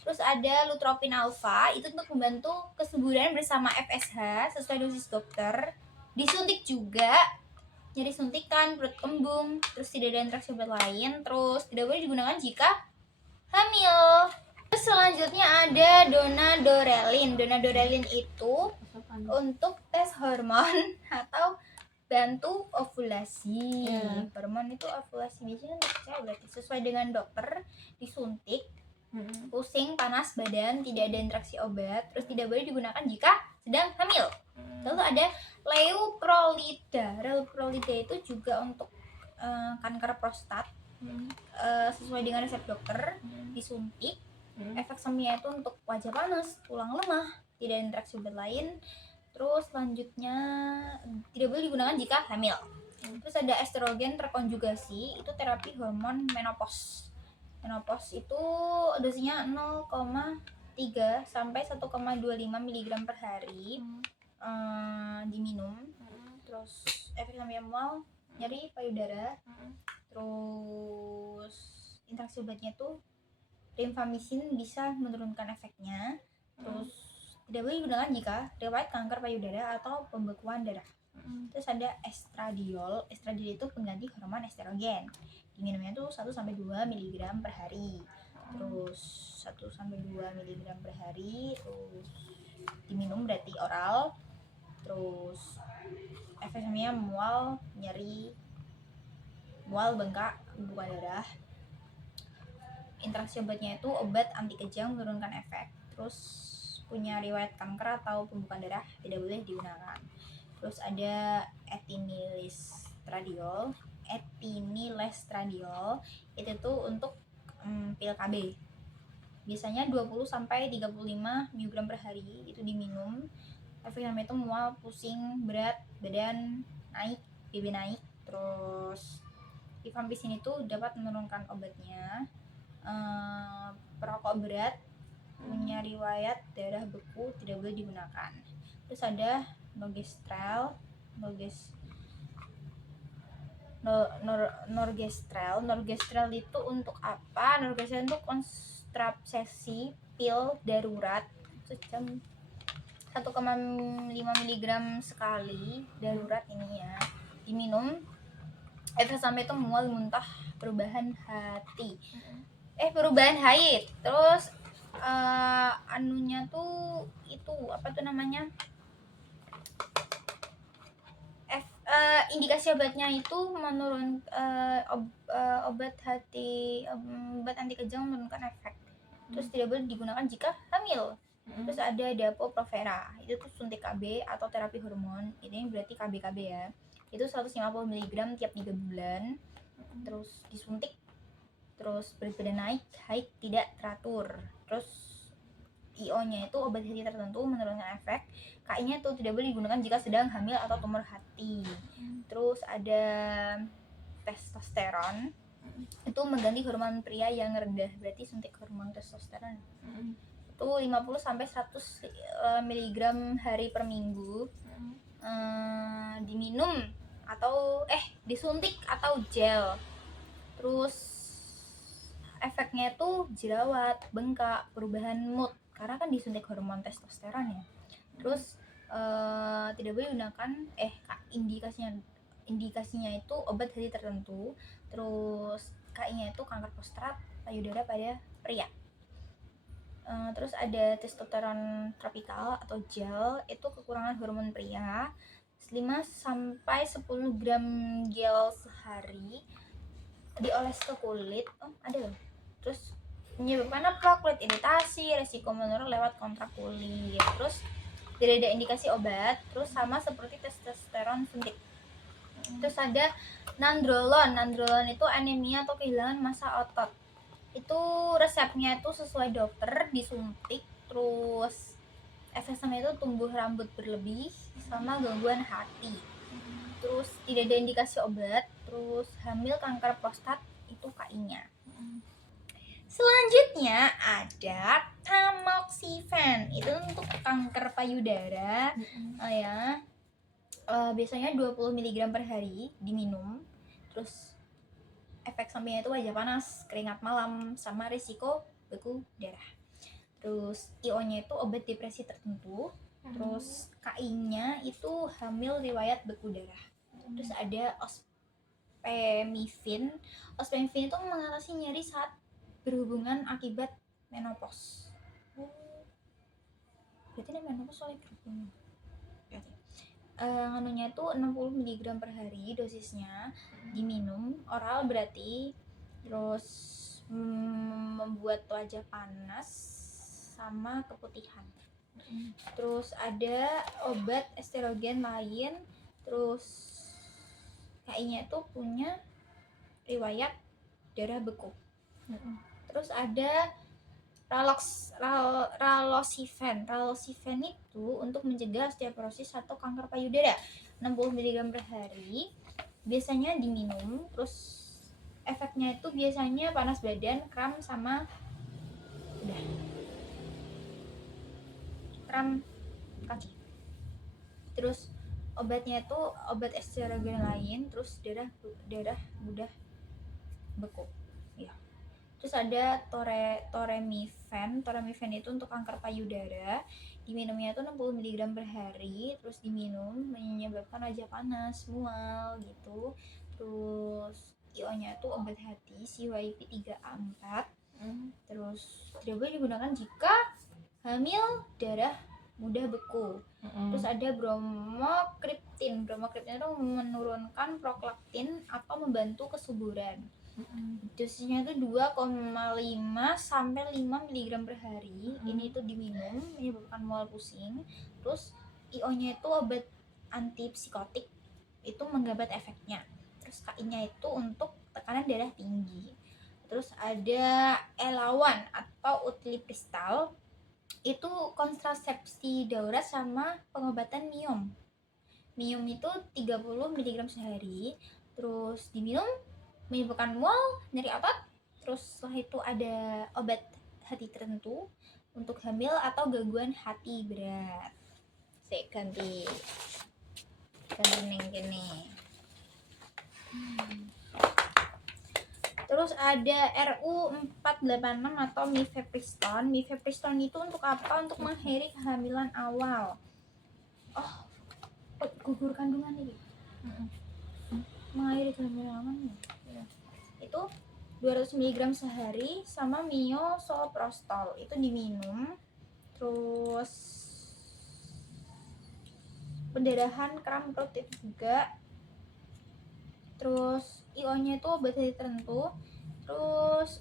Terus ada lutropin alfa, itu untuk membantu kesuburan bersama FSH sesuai dosis dokter. Disuntik juga, nyeri suntikan, perut kembung, terus tidak ada interaksi obat lain. Terus tidak boleh digunakan jika hamil. Terus selanjutnya ada donadorelin. Donadorelin itu untuk tes hormon atau bantu ovulasi. Hormon itu ovulasi biasanya untuk cewek berarti sesuai dengan dokter, disuntik. Pusing, panas badan, tidak ada interaksi obat. Terus tidak boleh digunakan jika sedang hamil. Lalu ada leuprolida. Leuprolida itu juga untuk kanker prostat. Sesuai dengan resep dokter, disuntik. Efek sampingnya itu untuk wajah panas, tulang lemah, tidak ada interaksi obat lain. Terus selanjutnya tidak boleh digunakan jika hamil. Terus ada estrogen terkonjugasi, itu terapi hormon menopause. Menopause itu dosisnya 0,3 sampai 1,25 mg per hari diminum. Terus efek samping mual, nyeri payudara. Terus interaksi obatnya tuh rifampicin bisa menurunkan efeknya. Terus tidak boleh digunakan jika riwayat kanker payudara atau pembekuan darah. Terus ada estradiol. Estradiol itu pengganti hormon estrogen. Diminumnya tuh 1-2 mg per hari. Terus 1-2 mg per hari. Terus diminum berarti oral. Terus efek sampingnya mual, nyeri, mual, bengkak, pembekuan darah. Interaksi obatnya itu obat anti kejang menurunkan efek. Terus punya riwayat kanker atau pembekuan darah tidak boleh digunakan. Terus ada etinilestradiol. Itu tuh untuk pil KB. Biasanya 20-35 mg per hari itu diminum. Efeknya itu mual, pusing, berat badan, naik, BB naik. Terus rifampicin itu dapat menurunkan obatnya. Perokok berat, punya riwayat darah beku tidak boleh digunakan. Terus ada norgestrel. Norgestrel itu untuk apa? Norgestrel untuk kontrasepsi pil darurat sejam 1,5 mg sekali darurat ini ya, diminum. Efek samping itu mual, muntah, perubahan haid. Terus anunya tuh itu apa tuh namanya, indikasi obatnya itu menurun obat anti kejang menurunkan efek. Terus tidak boleh digunakan jika hamil. Terus ada Depo-Provera, itu tuh suntik KB atau terapi hormon. Ini berarti KB ya. Itu 150 mg tiap 3 bulan. Terus disuntik. Terus berat badan naik, haid tidak teratur. Terus IO-nya itu obat hati tertentu menurunkan efek. KI-nya tuh tidak boleh digunakan jika sedang hamil atau tumor hati. Terus ada testosteron. Itu mengganti hormon pria yang rendah, berarti suntik hormon testosteron. itu 50 sampai 100 mg hari per minggu. Diminum atau disuntik atau gel. Terus efeknya itu jerawat, bengkak, perubahan mood karena kan disuntik hormon testosteron ya. Terus tidak boleh gunakan indikasinya itu obat hati tertentu. Terus KI-nya itu kanker prostat, payudara pada pria. Terus ada testosteron tropikal atau gel, itu kekurangan hormon pria. 5 sampai 10 gram gel sehari dioles ke kulit. Ada loh. Terus menyebabkan apa? Kulit iritasi, resiko menurun lewat kontrak kulit. Terus tidak ada indikasi obat. Terus sama seperti testosteron suntik. Terus ada nandrolon. Nandrolon itu anemia atau kehilangan massa otot. Itu resepnya itu sesuai dokter, disuntik. Terus efek samping itu tumbuh rambut berlebih sama gangguan hati. Terus tidak ada indikasi obat. Terus hamil, kanker prostat, itu KI-nya. Selanjutnya ada tamoxifen, itu untuk kanker payudara. Biasanya 20 mg per hari diminum. Terus efek sampingnya itu wajah panas, keringat malam, sama risiko beku darah. Terus IO-nya itu obat depresi tertentu. Terus KI-nya itu hamil riwayat beku darah. Terus ada ospemifin. Ospemifin itu mengatasi nyeri saat berhubungan akibat menopause. Berarti ini menopause soalnya berhubungan. Anunya itu 60 mg per hari dosisnya, diminum oral berarti. Terus membuat wajah panas sama keputihan. Terus ada obat estrogen lain. Terus KI-nya itu punya riwayat darah beku. Terus ada ralosifen. Ralosifen itu untuk mencegah osteoporosis atau kanker payudara, 60 mg per hari. Biasanya diminum. Terus efeknya itu biasanya panas badan, kram, sama kram kaki. Terus obatnya itu obat estrogen lain. Terus darah mudah beku. Terus ada toremifen. Toremifen itu untuk kanker payudara, diminumnya itu 60 mg per hari. Terus diminum menyebabkan wajah panas, mual gitu. Terus IO-nya itu obat hati CYP3A4. Terus tidak boleh digunakan jika hamil, darah mudah beku. Terus ada bromokriptin. Bromokriptin itu menurunkan prolaktin atau membantu kesuburan. Dosisnya itu 2,5 sampai 5 mg per hari. Ini itu diminum menyebabkan mual pusing. Terus IO-nya itu obat antipsikotik, itu menggambat efeknya. Terus KI-nya itu untuk tekanan darah tinggi. Terus ada elawan atau utilipristal, itu kontrasepsi darurat sama pengobatan miom. Miom itu 30 mg sehari. Terus diminum menyebabkan mual, nyeri otot. Terus setelah itu ada obat hati tertentu untuk hamil atau gangguan hati berat. Saya ganti neng gini. Terus ada RU486 atau mifepriston. Mifepriston itu untuk apa? Untuk mengakhiri kehamilan awal. Gugur kandungan ini. Mengakhiri kehamilan awal nih. Itu 200 mg sehari sama misoprostol, itu diminum. Terus pendarahan, kram perut juga. Terus IO-nya itu obat hati tertentu. Terus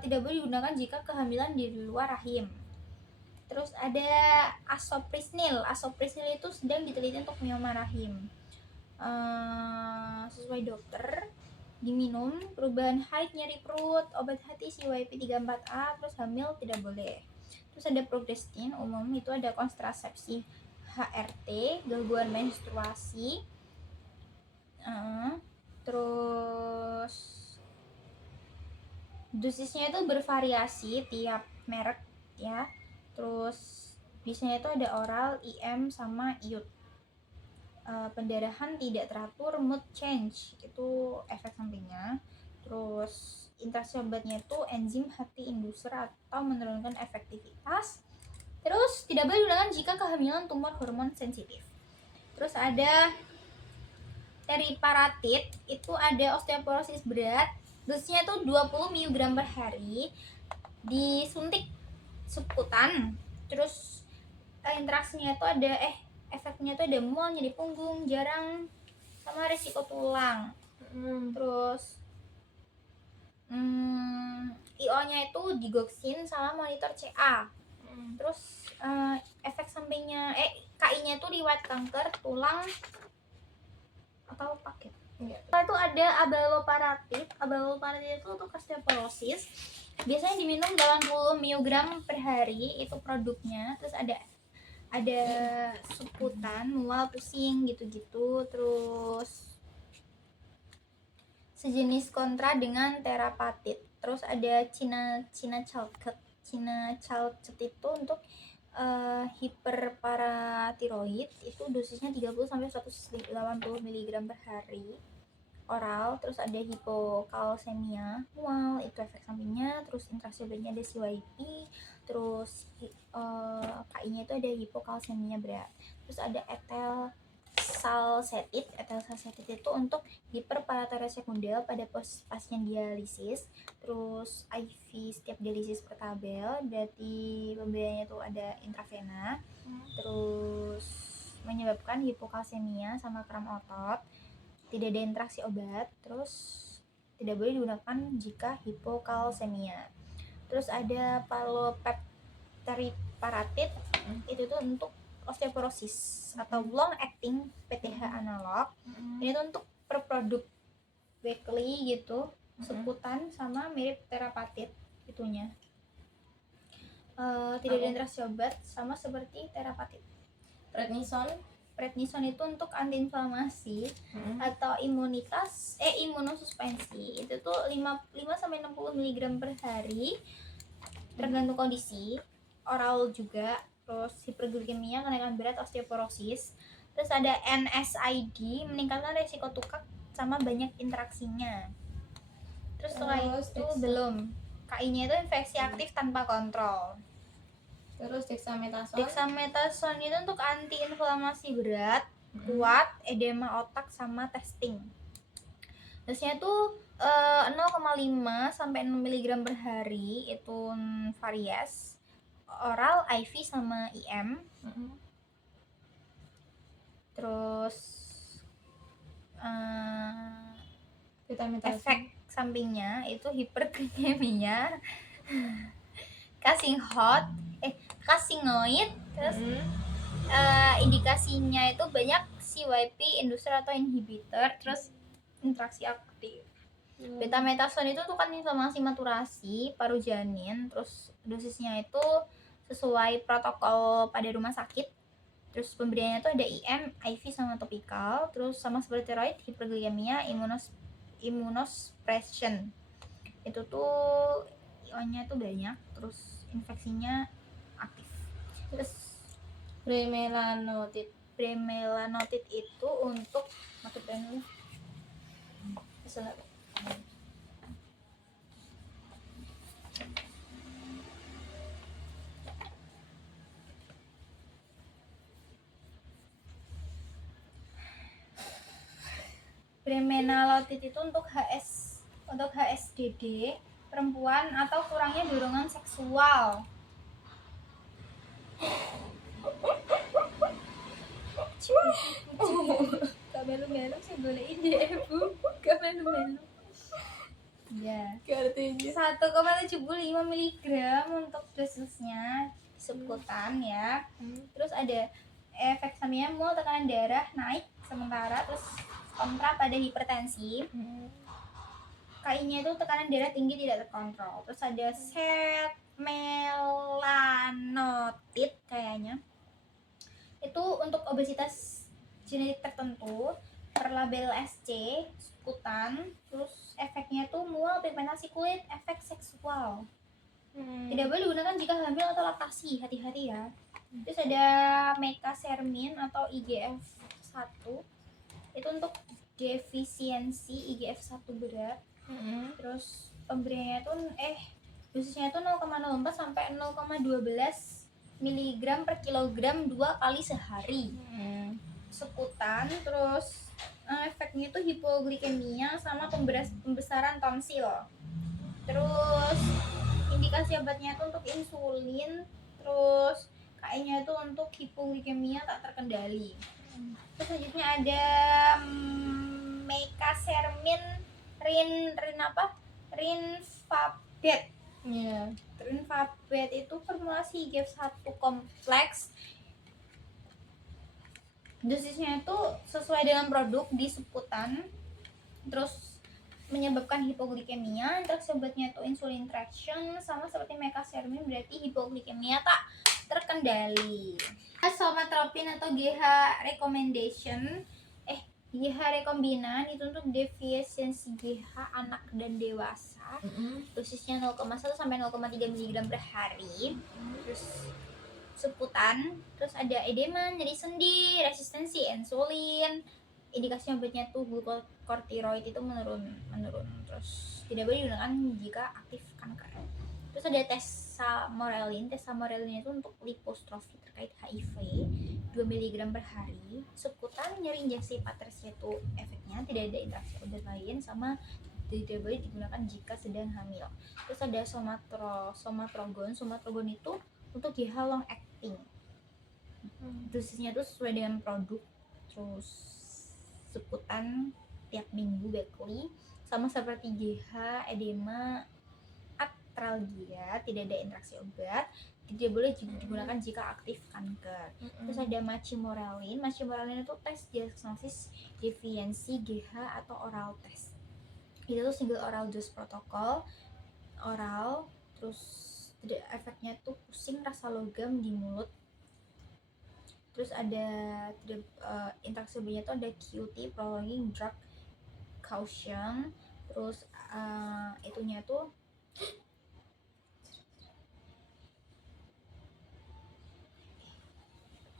tidak boleh digunakan jika kehamilan di luar rahim. Terus ada asoprisnil. Asoprisnil itu sedang diteliti untuk mioma rahim. Sesuai dokter, diminum. Perubahan haid, nyeri perut, obat hati CYP3A4, terus hamil tidak boleh. Terus ada progestin umum, itu ada kontrasepsi HRT, gangguan menstruasi. Terus dosisnya itu bervariasi tiap merek. ya. Terus biasanya itu ada oral, IM sama iud. Pendarahan tidak teratur, mood change itu efek sampingnya. Terus interaksi obatnya itu enzim hati inducer atau menurunkan efektivitas. Terus tidak boleh digunakan jika kehamilan tumor hormon sensitif. Terus ada teriparatid, itu ada osteoporosis berat, dosisnya itu 20 mg per hari, disuntik subkutan. Terus interaksinya itu ada efeknya itu ada mual, nyeri punggung, jarang, sama resiko tulang. Terus IO-nya itu digoxin sama monitor CA. Terus efek sampingnya KI-nya itu riwayat kanker tulang atau paket. Itu ada abaloparatid. Abaloparatid itu untuk osteoporosis. Biasanya diminum 80 mg per hari, itu produknya. Terus ada subkutan, mual, pusing gitu-gitu. Terus sejenis kontra dengan terapatid. Terus ada China Chalcet itu untuk hiperparatiroid, itu dosisnya 30 sampai 180 mg per hari oral. Terus ada hipokalsemia, mual, itu efek sampingnya. Terus interaksi obatnya ada CYP. Terus KI-nya itu ada hipokalsemia berat. Terus ada etelsalsetid itu untuk hiperparatiroid sekunder pada pasien dialisis. Terus IV setiap dialisis per tabel, berarti pemberiannya itu ada intravena. Terus menyebabkan hipokalsemia sama kram otot, tidak ada interaksi obat. Terus tidak boleh digunakan jika hipokalsemia. Terus ada palopeteriparatid, itu tuh untuk osteoporosis atau long acting PTH analog. Ini tuh untuk per produk weekly gitu, subkutan, sama mirip terapatid itunya. Tidak ada interaksi obat, sama seperti terapatid. Prednison itu untuk antiinflamasi atau imunosuspensi. Itu tuh 5 sampai 60 mg per hari, tergantung kondisi. Oral juga. Terus hiperglikemia, kenaikan berat, osteoporosis. Terus ada NSAID, meningkatkan resiko tukak sama banyak interaksinya. Terus setelah itu belum. KI-nya itu infeksi aktif tanpa kontrol. Terus dexamethasone Itu untuk antiinflamasi berat, kuat, edema otak, sama testing. Dosisnya tuh 0,5 sampai 6 mg per hari, itu varies. Oral, IV sama IM. Terus efek sampingnya itu hiperglikemia, kasingoid. Terus indikasinya itu banyak CYP inducer atau inhibitor. Terus interaksi aktif. Betamethasone itu untuk inflamasi maturasi paru janin. Terus dosisnya itu sesuai protokol pada rumah sakit. Terus pemberiannya itu ada IM, IV sama topikal. Terus sama seperti steroid, hiperglikemia, immunosuppression. Itu tuh IO-nya itu banyak. Terus infeksinya aktif. Terus bremelanotide itu untuk mati dulu. Bremelanotide itu untuk HSDD perempuan atau kurangnya dorongan seksual. Gak melu-melu sih, boleh ide Bu. Gak melu-melu. Ya. 1,75 mg untuk dosisnya subkutan ya. Terus ada efek sampingnya mual, tekanan darah naik sementara. Terus kontra pada hipertensi. KI-nya itu tekanan darah tinggi tidak terkontrol. Terus ada setmelanotide kayaknya. Itu untuk obesitas genetik tertentu, berlabel SC, subkutan. Terus efeknya itu mual, pigmentasi kulit, efek seksual. Tidak boleh digunakan jika hamil atau laktasi, hati-hati ya. Terus ada Mekasermin atau IGF-1. Itu untuk defisiensi IGF-1 berat. Terus pemberiannya itu dosisnya itu 0,04 sampai 0,12 mg per kilogram 2 kali sehari. Seputan. Terus efeknya itu hipoglikemia sama pembesaran tonsil. Terus indikasi obatnya itu untuk insulin. Terus KI-nya itu untuk hipoglikemia tak terkendali. Terus selanjutnya ada Mekasermin Rinfampet. Rinfampet itu formulasi IGF-1 kompleks. Dosisnya itu sesuai dengan produk di seputan. Terus menyebabkan hipoglikemia. Interaksi obatnya itu insulin traction, sama seperti Mekasermin berarti hipoglikemia tak terkendali. Somatropin atau GH recommendation GH rekombinan itu untuk defisiensi GH anak dan dewasa. Dosisnya 0,1 sampai 0,3 mg per hari. Terus seputan. Terus ada edema, nyeri sendi, resistensi insulin. Indikasi obatnya tuh glukokortikoid itu menurun. Terus tidak boleh digunakan jika aktif kanker. Terus ada tesamorelin. Tesamorelin itu untuk lipostrofi terkait HIV 2 mg per hari. Seputan, nyeri injeksi patresnya itu efeknya tidak ada interaksi obat lain, sama tidak boleh digunakan jika sedang hamil. Terus ada somatrogon. Somatrogon itu untuk GH long acting. Dosisnya itu sesuai dengan produk. Terus seputan tiap minggu weekly, sama seperti GH edema atralgia, tidak ada interaksi obat, tidak boleh digunakan jika aktif kanker. Terus ada Machimorelin. Machimorelin itu tes diagnosis defisiensi GH atau oral test. Itu tuh single oral dose protokol oral. Terus efeknya tuh pusing, rasa logam di mulut. Terus ada interaksi obatnya tuh ada QT, prolonging drug caution. Terus itunya tuh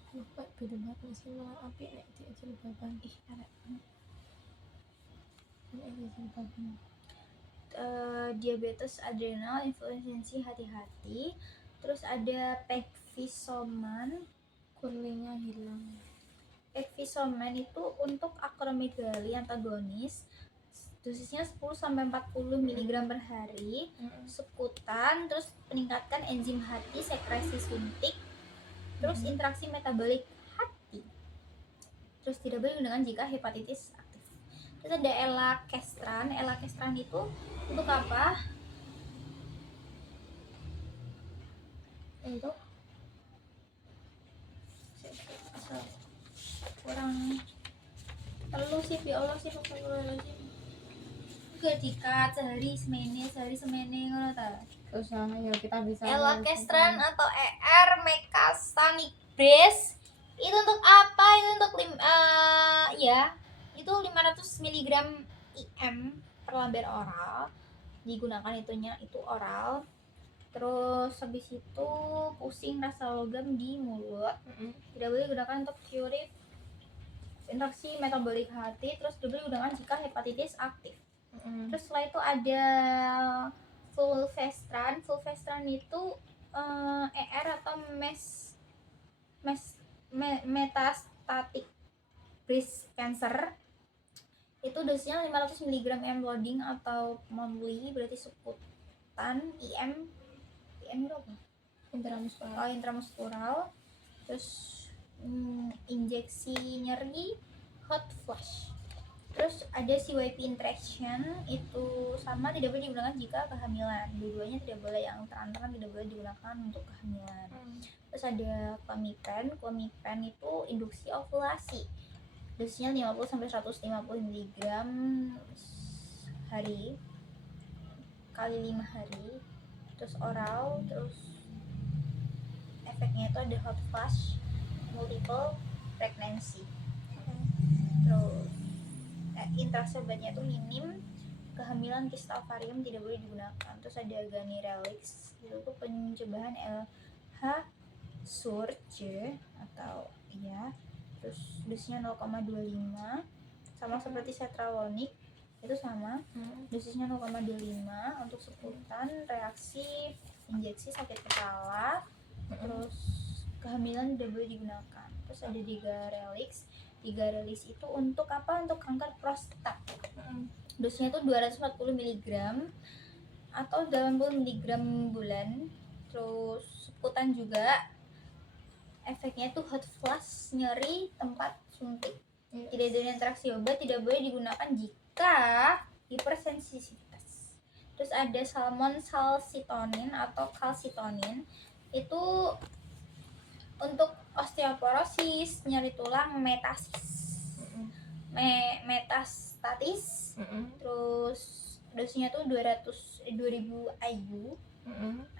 lupa beda banget sih malah api nek diajil baban diabetes adrenal insufisiensi, hati-hati. Terus ada pegfisoman. kuningnya hilang. Pegfisoman itu untuk akromegali antagonis. Dosisnya 10 sampai 40 mg per hari. Seputan. Terus meningkatkan enzim hati, sekresi suntik. Terus interaksi metabolik hati. Terus tidak boleh digunakan jika hepatitis aktif. Terus ada elakestran. Elakestran itu untuk apa? Untuk kurang telu sih, ya Allah sih, juga dikat sehari semene ngono ta. Terus ya kita bisa Elakestran atau ER mekasanibres itu untuk apa? Itu untuk itu 500 mg IM per lembar oral. Digunakan itunya itu oral. Terus habis itu pusing, rasa logam di mulut. Tidak boleh digunakan untuk curative interaksi metabolik hati. Terus tidak boleh digunakan jika hepatitis aktif. Terus setelah itu ada fulvestrant. Fulvestrant itu ER atau metastatic breast cancer. Itu dosisnya 500 mg IM loading atau monthly, berarti seputan. IM itu apa? Intramuskural. Terus injeksi nyeri, hot flash. Terus ada CYP interaction, itu sama, tidak boleh digunakan jika kehamilan. Dua-duanya tidak boleh, yang terang-terang tidak boleh digunakan untuk kehamilan. Terus ada Clomiphen itu induksi ovulasi. Dosisnya 50 sampai 150 mg hari kali 5 hari. Terus oral. Terus efeknya itu ada hot flash, multiple pregnancy. Terus interaksi obatnya itu minim, kehamilan kista ovarium tidak boleh digunakan. Terus ada ganirelix, itu tuh pencegahan LH Surge atau ya, terus dosisnya 0,25 sama seperti cetralonik, itu sama dosisnya 0,25 untuk sebutan reaksi injeksi sakit kepala. Terus kehamilan tidak boleh digunakan. Terus ada digarelix. Digarelix itu untuk apa? Untuk kanker prostat. Dosisnya itu 240 mg atau 80 mg bulan. Terus sebutan juga efeknya itu hot flash, nyeri tempat suntik. Tidak ada interaksi obat, tidak boleh digunakan jika hipersensitivitas. Terus ada salmon salsitonin atau calcitonin, itu untuk osteoporosis, nyeri tulang, metastatis. Terus dosisnya tuh 2000 IU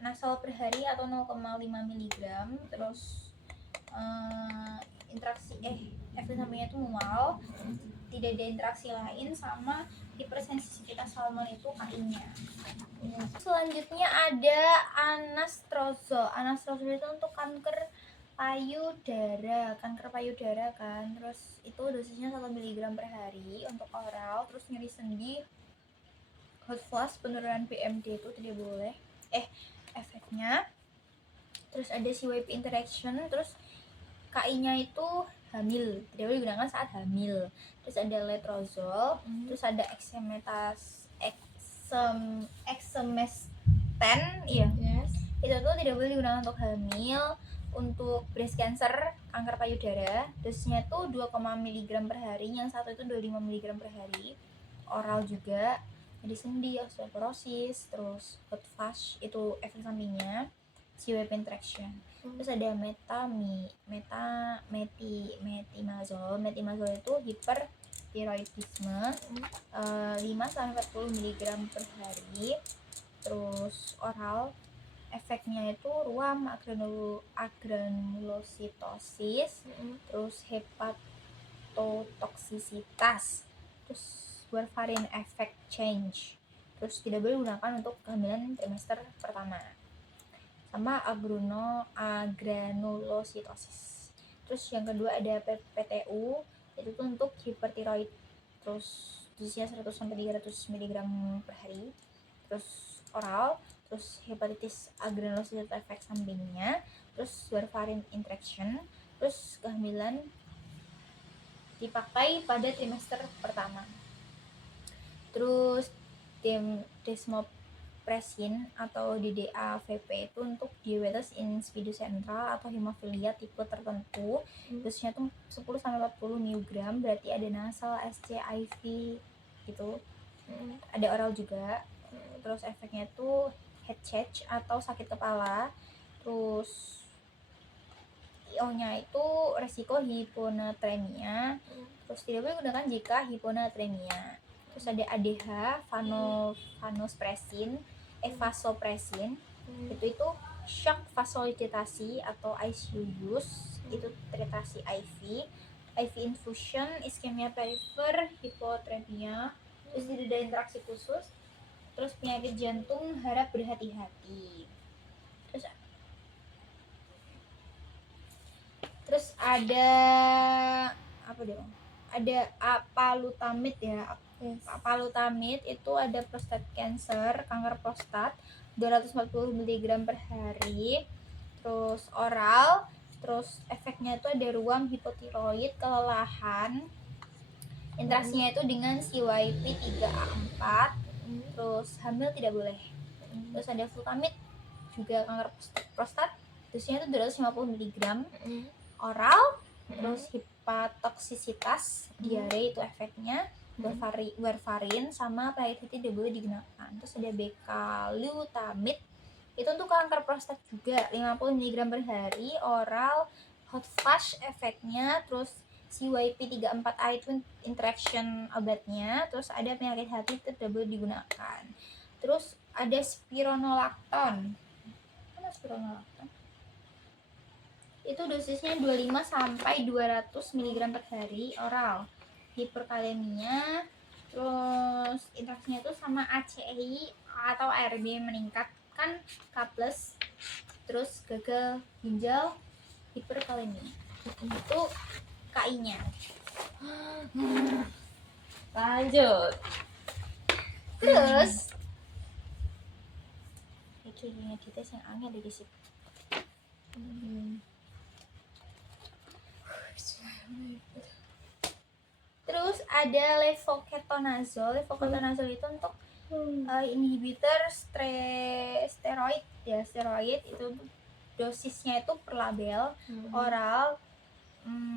nasal per hari atau 0,5 mg. Terus efek sampingnya itu mual, tidak ada interaksi lain, sama hipersensitivitas salmon itu KI-nya. Selanjutnya ada anastrozol. Anastrozol itu untuk kanker payudara kan. Terus itu dosisnya 1 mg per hari untuk oral. Terus nyeri sendi, hot flash, penurunan BMD itu tidak boleh efeknya. Terus ada CYP interaction. Terus KI-nya itu hamil, tidak boleh digunakan saat hamil. Terus ada letrozol, terus ada exemestane, iya. Itu tuh tidak boleh digunakan untuk hamil. Untuk breast cancer, kanker payudara, dosisnya tuh 2, mg per hari, yang satu itu 25 mg per hari. Oral juga. Jadi sendi, osteoporosis, terus hot flash itu efek sampingnya, CYP interaction. Terus ada metimazol. Metimazol itu hipertiroidisme, 5-40 mg per hari. Terus oral, efeknya itu ruam, agranulositosis, terus hepatotoksisitas, terus warfarin effect change. Terus tidak boleh digunakan untuk kehamilan trimester pertama, sama agranulositosis. Terus yang kedua ada PTU, itu tuh untuk hipertiroid. Terus dosisnya 100-300 mg per hari. Terus oral. Terus hepatitis agranulositosis efek sampingnya. Terus warfarin interaction. Terus kehamilan dipakai pada trimester pertama. Terus desmopressin atau DDA-VP itu untuk diabetes insipidus sentral atau hemofilia tipe tertentu. Dosisnya tuh 10-40 mg, berarti ada nasal, SC, IV gitu. Ada oral juga. Terus efeknya tuh head shake atau sakit kepala. Terus IO-nya itu resiko hiponatremia. Terus tidak boleh digunakan jika hiponatremia. Terus ada ADH, vasopressin, itu shock vasodilatasi atau ICU use, itu tritasi IV infusion, iskemia perifer, hipotremia. Terus tidak ada interaksi khusus. Terus penyakit jantung harap berhati-hati. Terus ada apa dong? Ada apalutamid ya. Apalutamid itu ada prostat cancer, kanker prostat, 240 mg per hari. Terus oral. Terus efeknya itu ada ruam, hipotiroid, kelelahan. Interaksinya itu dengan CYP 3A4. Terus hamil tidak boleh. Terus ada flutamid, juga kanker prostat, dosisnya itu 250 mg. Oral. Terus hepatotoksisitas, diare itu efeknya, warfarin sama pahit tidak boleh digunakan. Terus ada bekalutamid, itu untuk kanker prostat juga, 50 mg per hari. Oral, hot flash efeknya. Terus CYP 3A4 itu interaction obatnya. Terus ada penyakit hati tidak boleh digunakan. Terus ada spironolactone. Mana spironolactone? Itu dosisnya 25-200 mg per hari. Oral, hiperkalemia, Terus interaksinya itu sama ACI atau ARB meningkat kan K+, terus gagal ginjal, hiperkalemi. Itu KI-nya. Lanjut. Terus kayaknya dites yang angel deh sih. Terus ada levoketonazole. Levoketonazole itu untuk inhibitor steroid ya, steroid itu dosisnya itu per label oral.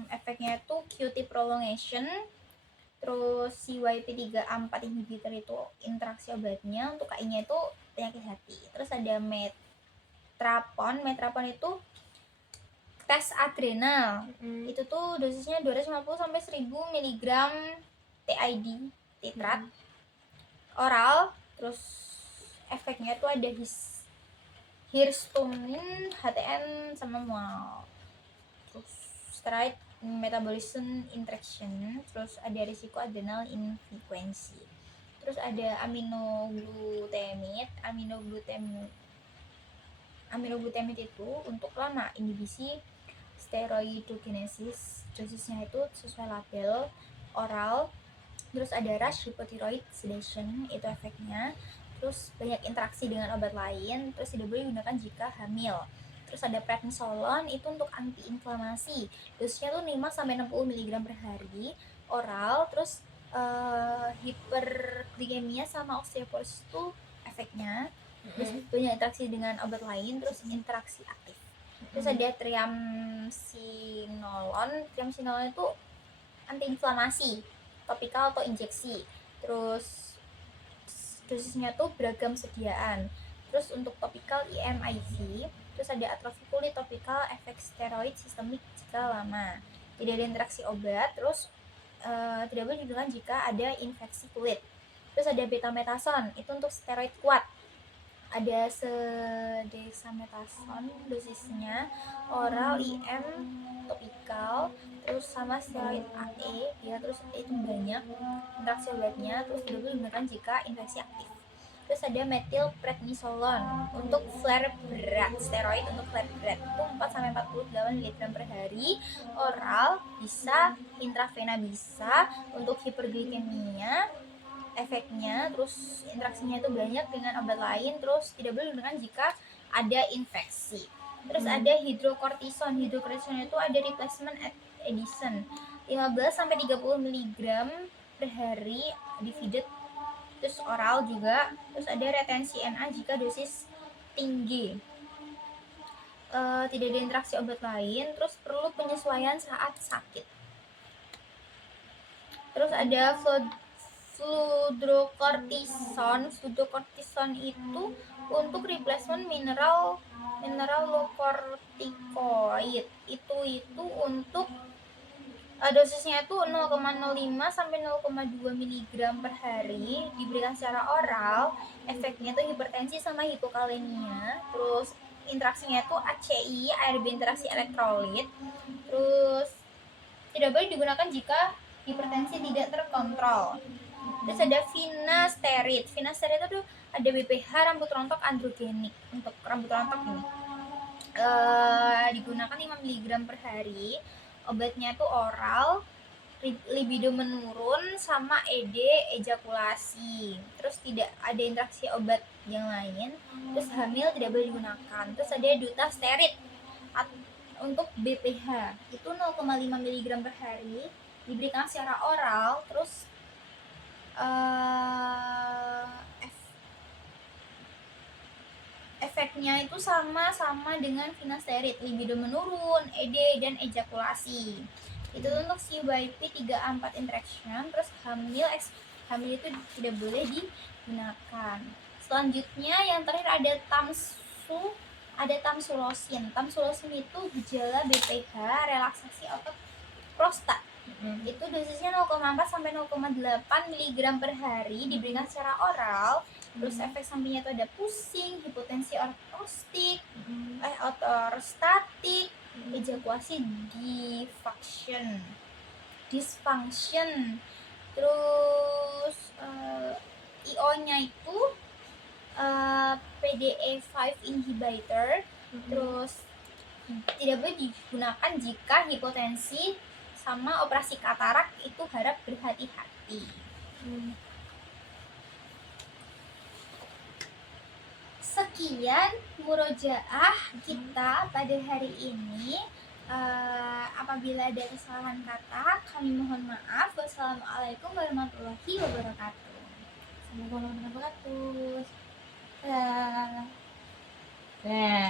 Efeknya itu QT prolongation. Terus CYP3A4 inhibitor itu interaksi obatnya. Untuk KI-nya itu penyakit hati. Terus ada metrapon. Metrapon itu tes adrenal. Itu tuh dosisnya 250 sampai 1000 mg TID titrat oral. Terus efeknya tuh ada histamine, HTN sama mual. Terus steroid metabolism interaction. Terus ada risiko adrenal insufficiency. Terus ada aminoglutamate. Aminoglutamate itu untuk lama inhibisi steroidogenesis. Dosisnya itu sesuai label oral. Terus ada rush hypothyroid sedation, itu efeknya. Terus banyak interaksi dengan obat lain. Terus tidak boleh digunakan jika hamil. Terus ada prednisolon, itu untuk antiinflamasi. Dosisnya tuh 5 sampai 60 mg per hari oral. Terus hiperglikemia sama osteoporosis itu efeknya. Terus banyak interaksi dengan obat lain. Terus interaksi aktif. Terus ada triamcinolon. Triamcinolon itu antiinflamasi, topikal atau injeksi. Terus dosisnya tuh beragam sediaan. Terus untuk topikal IM/IV. Terus ada atrofi kulit topikal, efek steroid sistemik jika lama. Tidak ada interaksi obat. Terus tidak boleh digunakan jika ada infeksi kulit. Terus ada betametason, itu untuk steroid kuat. Ada sedexamethasone, dosisnya oral, IM, topikal. Terus sama steroid AE ya. Terus itu banyak interaksi obatnya. Terus tidak boleh digunakan jika infeksi aktif. Terus ada metilprednisolon untuk flare berat, steroid untuk flare berat itu 4 sampai 48 mg per hari oral, bisa intravena, bisa untuk hiperglikemia efeknya. Terus interaksinya itu banyak dengan obat lain. Terus tidak boleh digunakan jika ada infeksi. Terus ada hidrokortison. Hidrokortison itu ada replacement Edison 15 sampai 30 mg per hari divided. Terus oral juga. Terus ada retensi NA jika dosis tinggi. Tidak ada interaksi obat lain. Terus perlu penyesuaian saat sakit. Terus ada fludrocortison. Fludrocortison itu untuk replacement mineral glucorticoid. Itu untuk dosisnya itu 0,05 sampai 0,2 mg per hari, diberikan secara oral. Efeknya itu hipertensi sama hipokalemia. Terus interaksinya itu ACI, ARB interaksi elektrolit. Terus tidak boleh digunakan jika hipertensi tidak terkontrol. Terus ada finasterid. Finasterid itu ada BPH, rambut rontok androgenik. Untuk rambut rontok ini digunakan 5 mg per hari. Obatnya itu oral, libido menurun sama ED, ejakulasi. Terus tidak ada interaksi obat yang lain. Terus hamil tidak boleh digunakan. Terus ada dutasterid untuk BPH itu 0,5 mg per hari, diberikan secara oral. Terus efeknya itu sama dengan finasterid, libido menurun, ED dan ejakulasi. Itu untuk CYP3A4 interaction. Terus hamil itu tidak boleh digunakan. Selanjutnya yang terakhir ada tamsulosin. Tamsulosin itu gejala BPH, relaksasi otot prostat. Itu dosisnya 0,4 sampai 0,8 mg per hari, diberikan secara oral. Terus efek sampingnya itu ada pusing, hipotensi ortostik, ortostatik, ejakulasi dysfunction. Terus IO-nya itu PDE5 inhibitor. Terus tidak boleh digunakan jika hipotensi sama operasi katarak, itu harap berhati-hati. Sekian murojaah kita pada hari ini. Apabila ada kesalahan kata, kami mohon maaf. Wassalamualaikum warahmatullahi wabarakatuh. Assalamualaikum warahmatullahi wabarakatuh. Dah. Dah.